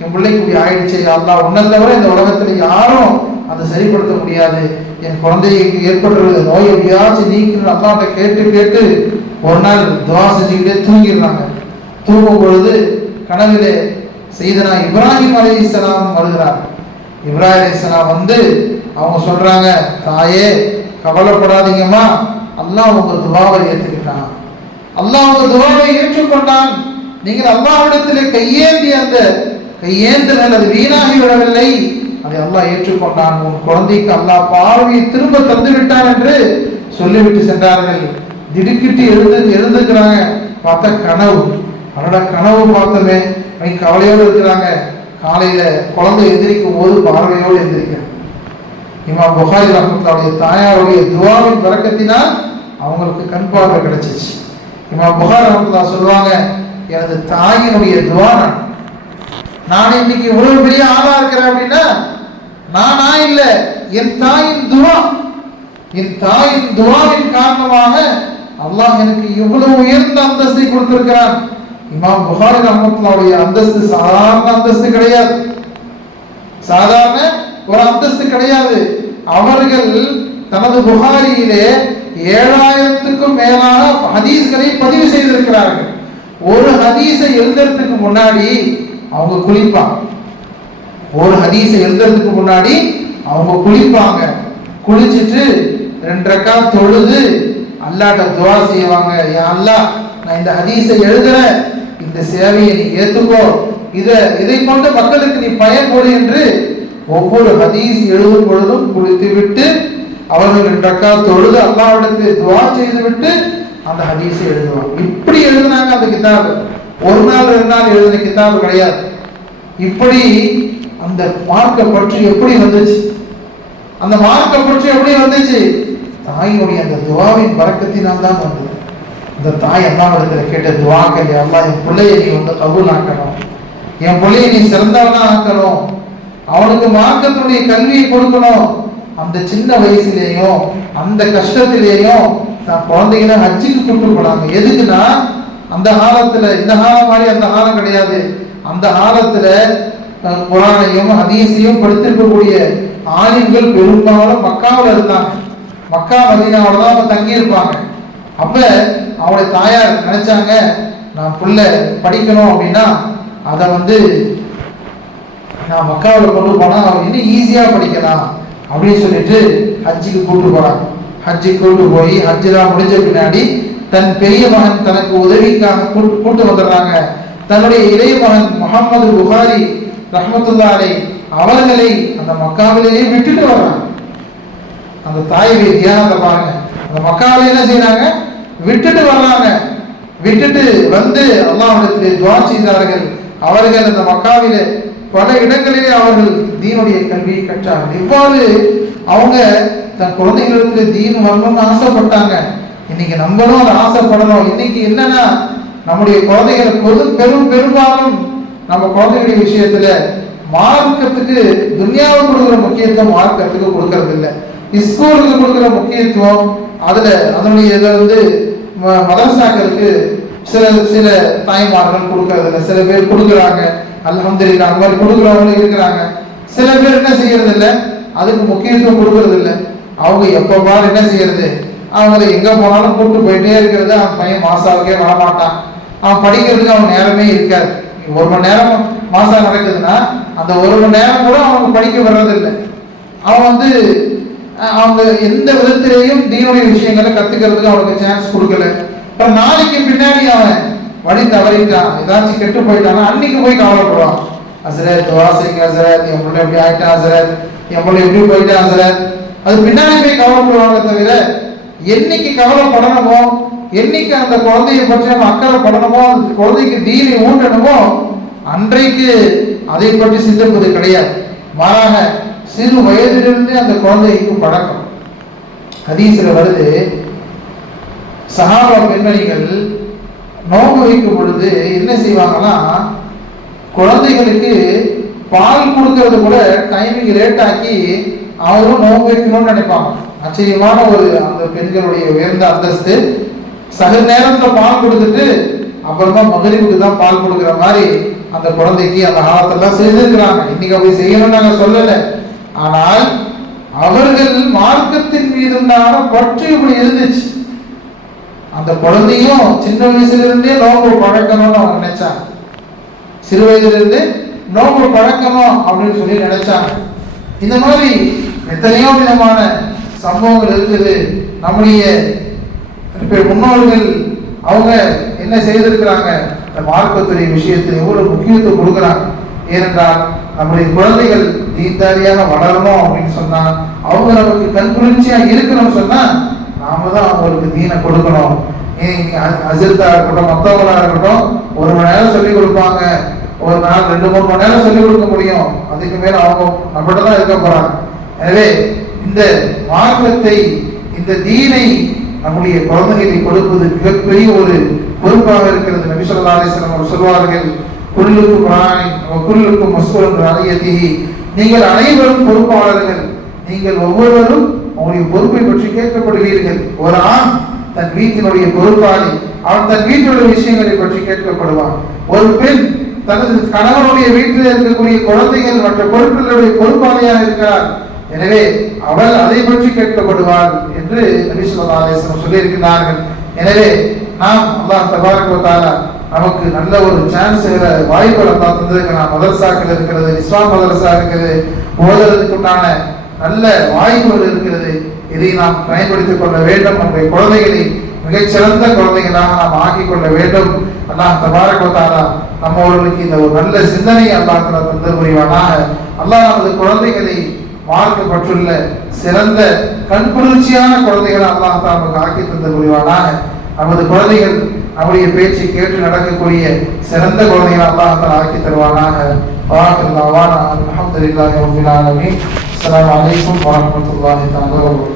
என் பிள்ளைக்கு இப்படி ஆயிடுச்சு. யா அல்லாஹ், உன்னை தவிர இந்த உலகத்துல யாரும் அதை சரிப்படுத்த முடியாது. என் குழந்தைக்கு ஏற்படுற நோய் எப்படியாச்சும் நீக்கணும்னு அல்லாஹ்ட்ட கேட்டு கேட்டு ஒரு நாள் துஆ செஞ்சுக்கிட்டே தூங்கிடுறாங்க. தூங்கும் பொழுது கனவிலே சையதுனா இப்ராஹிம் அலைஹிஸ்ஸலாம் வருகிறார். இப்ராஹிம் அலைஹிஸ்ஸலாம் வந்து அவங்க சொல்றாங்க, தாயே கவலைப்படாதீங்கம்மா, அல்லாஹ் உங்க துஆவை ஏற்றுக்கிட்டான், அல்லாஹ் உங்க துஆவை ஏற்றுக்கொண்டான். நீங்கள் அல்லாஹ்விடத்திலே கையேந்தி அந்த கையேந்துதல் அது வீணாகி விடவில்லை, அதை அல்லாஹ் ஏற்றுக்கொண்டான். உன் குழந்தைக்கு அல்லாஹ் பார்வையை திரும்ப தந்து விட்டான் என்று சொல்லிவிட்டு சென்றார்கள். திடுக்கிட்டு எழுந்துக்கிறாங்க. பார்த்தா கனவு. அவரோட கனவு பார்த்தமே, கவலையோடு இருக்கிறாங்க. காலையில குழந்தை எந்திரிக்கும் போது பார்வையோடு எந்திரிக்கிறாங்க. இமாம் புகாரி ரஹ்மத்துல்லாஹி தாயாருடைய துஆவின் பரக்கத்தினால் அவங்களுக்கு கண் பார்வை கிடைச்சிச்சு. இமாம் புகாரி ரஹ்மத்துல்லாஹி சொல்லுவாங்க, எனது தாயினுடைய துஆ, நான் இன்னைக்கு இவ்வளவு பெரிய ஆளா இருக்கிறேன் அப்படின்னா நானா இல்ல, என் தாயின் துஆ, என் தாயின் துஆவின் காரணமாக அல்லாஹ் எனக்கு இவ்வளவு உயர்ந்த அந்தஸ்தை கொடுத்திருக்கிறான். இமாம் புகாரி ரஹ்மத்துல்லாஹி அந்தஸ்து சாதாரண அந்தஸ்து கிடையாது, சாதாரண ஒரு அந்தஸ்து கிடையாது. அவர்கள் தனது புகாரியிலே 7000க்கும் மேலான ஹதீஸ்களை பதிவு செய்திருக்கிறார்கள். ஒரு ஹதீஸை எழுதுறதுக்கு முன்னாடி அவங்க குளிப்பாங்க. ஒரு ஹதீஸை எழுதுறதுக்கு முன்னாடி அவங்க குளிப்பாங்க. குளிச்சுட்டு 2 ரக்காத் தொழுது அல்லாஹ்ட்ட துஆ செய்வாங்க. யா அல்லாஹ், நான் இந்த ஹதீஸை எழுதுறேன், இந்த சேவையை நீ ஏத்துக்கோ, இதை கொண்டு மக்களுக்கு நீ பயன்படு என்று ஒவ்வொரு ஹதீஸ் எழுதும் பொழுதும் குளித்து விட்டு அவர்கள் 2 ரக்காத் தொழுது அல்லாஹ்விடத்தில் துஆ செய்து விட்டு அந்த ஹதீஸை எழுதுவாங்க. இப்படி எழுதுனாங்க அந்த கிதாபு. ஒரு நாள் 2 நாள் எழுதின கிதாபு கிடையாது. இப்படி அந்த மார்க்க பற்றி எப்படி வந்துச்சு, அந்த மார்க்க பற்றி எப்படி வந்துச்சு? தாயினுடைய அந்த துஆவின் பரக்கத்தினால் தான் வந்தது. இந்த தாய் அல்லாஹ்விடத்தில் கேட்ட துஆக்கள், அல்லாஹ் என் பிள்ளையை நீ வந்து கபூல் ஆக்கணும், என் பிள்ளையை நீ சிறந்தவனா ஆக்கணும், அவனுக்கு மார்க்கத்தினுடைய கல்வியை கொடுக்கணும். அந்த சின்ன வயசுலேயும் அந்த கஷ்டத்திலேயும் நான் குழந்தைகளை ஹஜ்ஜுக்கு கூட்டு போனாங்க. எதுக்குன்னா, அந்த காலத்துல இந்த காலம் மாதிரி அந்த காலம் கிடையாது. அந்த காலத்துல குர்ஆனையும் ஹதீஸையும் படித்திருக்கக்கூடிய ஆலிம்கள் பெரும்பாலும் மக்காவில் இருந்தாங்க. மக்கா மதீனாவோட தான் அவங்க தங்கி இருப்பாங்க. அப்ப அவங்களுடைய தாயார் நினைச்சாங்க, நான் புள்ள படிக்கணும் அப்படின்னா அதை வந்து நான் மக்காவில் கொண்டு போனா அவன் இன்னும் ஈஸியா படிக்கலாம் அப்படின்னு சொல்லிட்டு ஹஜ்ஜுக்கு கூட்டு போறாங்க. ஹஜ்ஜுக்கு கூட்டு போய் ஹஜ்ஜெல்லாம் முடிஞ்ச பின்னாடி தன் பெரிய மகன் தனக்கு உதவிக்காக கூட்டு வந்துடுறாங்க. தன்னுடைய இளைய மகன் முகமது புகாரி ரஹ்மத்துல்லாஹி அலைஹி அவர்களை அந்த மக்காவிலேயே விட்டுட்டு வர்றாங்க. அந்த தாயுடைய தியானத்தை பாருங்க. அந்த மக்காவில என்ன செய்யறாங்க, விட்டுட்டு வர்றாங்க. விட்டுட்டு வந்து அல்லாஹ்விடத்திலே துஆ செய்தார்கள். அவர்கள் அந்த மக்காவிலே பல இடங்களிலே அவர்கள் தீனுடைய கல்வியை கற்றார்கள். இவ்வாறு அவங்க தன் குழந்தைகளிடத்தில் தீன் வரணும்னு ஆசைப்பட்டாங்க. இன்னைக்கு நம்மளும் அதை ஆசைப்படணும். இன்னைக்கு என்னன்னா நம்முடைய குழந்தைகள் பெரும்பாலும் நம்ம குழந்தைகளுடைய விஷயத்துல மார்க்கத்துக்கு துன்யாவுக்கு கொடுக்குற முக்கியத்துவம் மார்க்கத்துக்கு கொடுக்கறது இல்லை. ஸ்கூலுக்கு கொடுக்குற முக்கியத்துவம் அதுல அதனுடைய இதை வந்து மதரசாக்களுக்கு சில தாய்மார்கள் கொடுக்கறது இல்லை. சில பேர் கொடுக்குறாங்க, அல்ஹம்துலில்லாஹ் அந்த மாதிரி கொடுக்குறவங்க இருக்கிறாங்க. சில பேர் என்ன செய்யறது இல்லை, அதுக்கு முக்கியத்துவம் கொடுக்கறது இல்லை. அவங்க எப்ப பாரு என்ன செய்யறது, அவங்களை எங்க போனாலும் கூப்பிட்டு போயிட்டே இருக்கிறது. அவன் பையன் மாசாவுக்கே வரமாட்டான். அவன் படிக்கிறதுக்கு அவன் நேரமே இருக்காது. 1 மணி நேரம் மாசா நடக்குதுன்னா அந்த 1 மணி நேரம் கூட அவனுக்கு படிக்க வர்றதில்லை. அவன் வந்து அவங்க எந்த விதத்திலேயும் தீனுடைய விஷயங்களை கத்துக்கிறதுக்கு அவனுக்கு சான்ஸ் கொடுக்கல. இப்ப நாளைக்கு பின்னாடி அவன் வழி தவறிட்டான், ஏதாச்சும் கெட்டு போயிட்டான்னா அன்னைக்கு போய் கவலைப்படுவான். ஹசரத் துஆ செய்யுங்க ஹசரத், என் பிள்ளை எப்படி ஆயிட்டான் ஹசரத், என் பிள்ளை எப்படி போயிட்டான் ஹசரத், அது பின்னாடி போய் கவலைப்படுவாங்க. தவிர என்னைக்கு கவலைப்படணுமோ, என்னைக்கு அந்த குழந்தையை பற்றி நம்ம அக்கறை படணுமோ, அந்த குழந்தைக்கு தீனை ஊட்டணுமோ அன்றைக்கு அதை பற்றி சிந்திப்பது கிடையாது. மாறாக சிறு வயதிலிருந்து அந்த குழந்தைக்கு பழக்கம். ஹதீஸ்ல வருது, சஹாபா பெண்மணிகள் நோன்பு வைக்கும் பொழுது என்ன செய்வாங்கன்னா, குழந்தைகளுக்கு பால் கொடுக்கறது கூட டைமிங் லேட் ஆக்கி அவரும் நோன்பு வைக்கணும்னு நினைப்பாங்க. ஆச்சரியமான ஒரு அந்த பெண்களுடைய உயர்ந்த அந்தஸ்து. சகல் நேரத்துல பால் கொடுத்துட்டு அப்புறமா மகரிபுக்கு தான் பால் கொடுக்குற மாதிரி அந்த குழந்தைக்கு அந்த காலத்தெல்லாம் செய்திருக்கிறாங்க. இன்னைக்கு அப்படி செய்யணும்னு நாங்க சொல்லல. ஆனால் அவர்கள் மார்க்கத்தின் மீது உண்டான பற்று இப்படி இருந்துச்சு. அந்த குழந்தையும் சின்ன வயசுல இருந்தே நோன்பு பழக்கணும்னு அவங்க நினைச்சாங்க. சிறு வயதுல இருந்து நோன்பு பழக்கணும் அப்படின்னு சொல்லி நினைச்சாங்க. இந்த மாதிரி எத்தனையோ விதமான சம்பவங்கள் இருக்குது. நம்முடைய முன்னோர்கள் அவங்க என்ன செய்திருக்கிறாங்க, இந்த மார்க்கத்துடைய விஷயத்தில் எவ்வளவு முக்கியத்துவம் கொடுக்குறாங்க. ஏனென்றால் நம்முடைய குழந்தைகள் தீன்தாரியாக வளரணும் அப்படின்னு சொன்னா, அவங்க நமக்கு கண்குளிர்ச்சியா இருக்கணும்னு சொன்னா நாம தான் அவங்களுக்கு தீனை கொடுக்கணும். அஜித்தா இருக்கட்டும், மற்றவங்களா இருக்கட்டும், 1 மணி நேரம் சொல்லிக் கொடுப்பாங்க, ஒரு நாள் 2-3 மணி நேரம் சொல்லிக் கொடுக்க முடியும். அதுக்கு மேல அவங்க நம்மகிட்ட தான் இருக்க போறாங்க. எனவே இந்த மார்க்கத்தை, இந்த தீனை நம்முடைய குழந்தைகளை கொடுப்பது மிகப்பெரிய ஒரு பொறுப்பாக இருக்கிறது. நபி ஸல்லல்லாஹு அலைஹி வஸல்லம் அவர்கள் சொல்வார்கள், குல்லுக்கும் ராயின் வ குல்லுக்கும் மஸ்ஊலுன் ரஅய்யதிஹி, நீங்கள் அனைவரும் பொறுப்பாளர்கள், நீங்கள் ஒவ்வொருவரும் உங்களுடைய பொறுப்பை பற்றி கேட்கப்படுவீர்கள். ஒரு ஆண் தன் வீட்டினுடைய பொறுப்பாளி, அவன் தன் வீட்டுடைய விஷயங்களை பற்றி கேட்கப்படுவான். ஒரு பெண் தனது கணவனுடைய வீட்டில் இருக்கக்கூடிய குழந்தைகள் மற்ற பொருட்களுடைய பொறுப்பாளியாக இருக்கிறார். எனவே அவள் அதை பற்றி கேட்கப்படுவாள் என்று நபி ஸல்லல்லாஹு அலைஹி வஸல்லம் சொல்லியிருக்கிறார்கள். எனவே நாம் அல்லாஹ் தபாரக வ தஆலா நமக்கு நல்ல ஒரு சான்ஸ், வாய்ப்பு அல்லாஹ் தந்திருக்கிறான். மதரசாக்கள் இருக்கிறது, இஸ்லாம் மதரசா இருக்கிறது, ஓதுறதுக்கு உண்டான நல்ல வாய்ப்புகள் இருக்கிறது. இதை நாம் பயன்படுத்திக் கொள்ள வேண்டும். நம்முடைய குழந்தைகளை மிகச்சிறந்த குழந்தைகளாக நாம் ஆக்கிக் கொள்ள வேண்டும். அல்லாஹ் தபாரக வ தஆலா நம்மவர்களுக்கு இந்த ஒரு நல்ல சிந்தனையை அல்லாஹ் தந்து புரிவானாக. அல்லாஹ் நமது குழந்தைகளை மார்க்கப்பட்டுள்ள சிறந்த கண்குளிர்ச்சியான குழந்தைகளை அல்லாஹ் நமக்கு ஆக்கி தந்து புரிவானாக. நமது குழந்தைகள் நம்முடைய பேச்சை கேட்டு நடக்கக்கூடிய சிறந்த குழந்தைகளை அல்லாஹ் ஆக்கி தருவானாக. அல்ஹம்துலில்லாஹி ரப்பில் ஆலமீன். அஸ்ஸலாமு அலைக்கும் வரஹ்மத்துல்லாஹி தஆலா வ பரகாத்துஹு.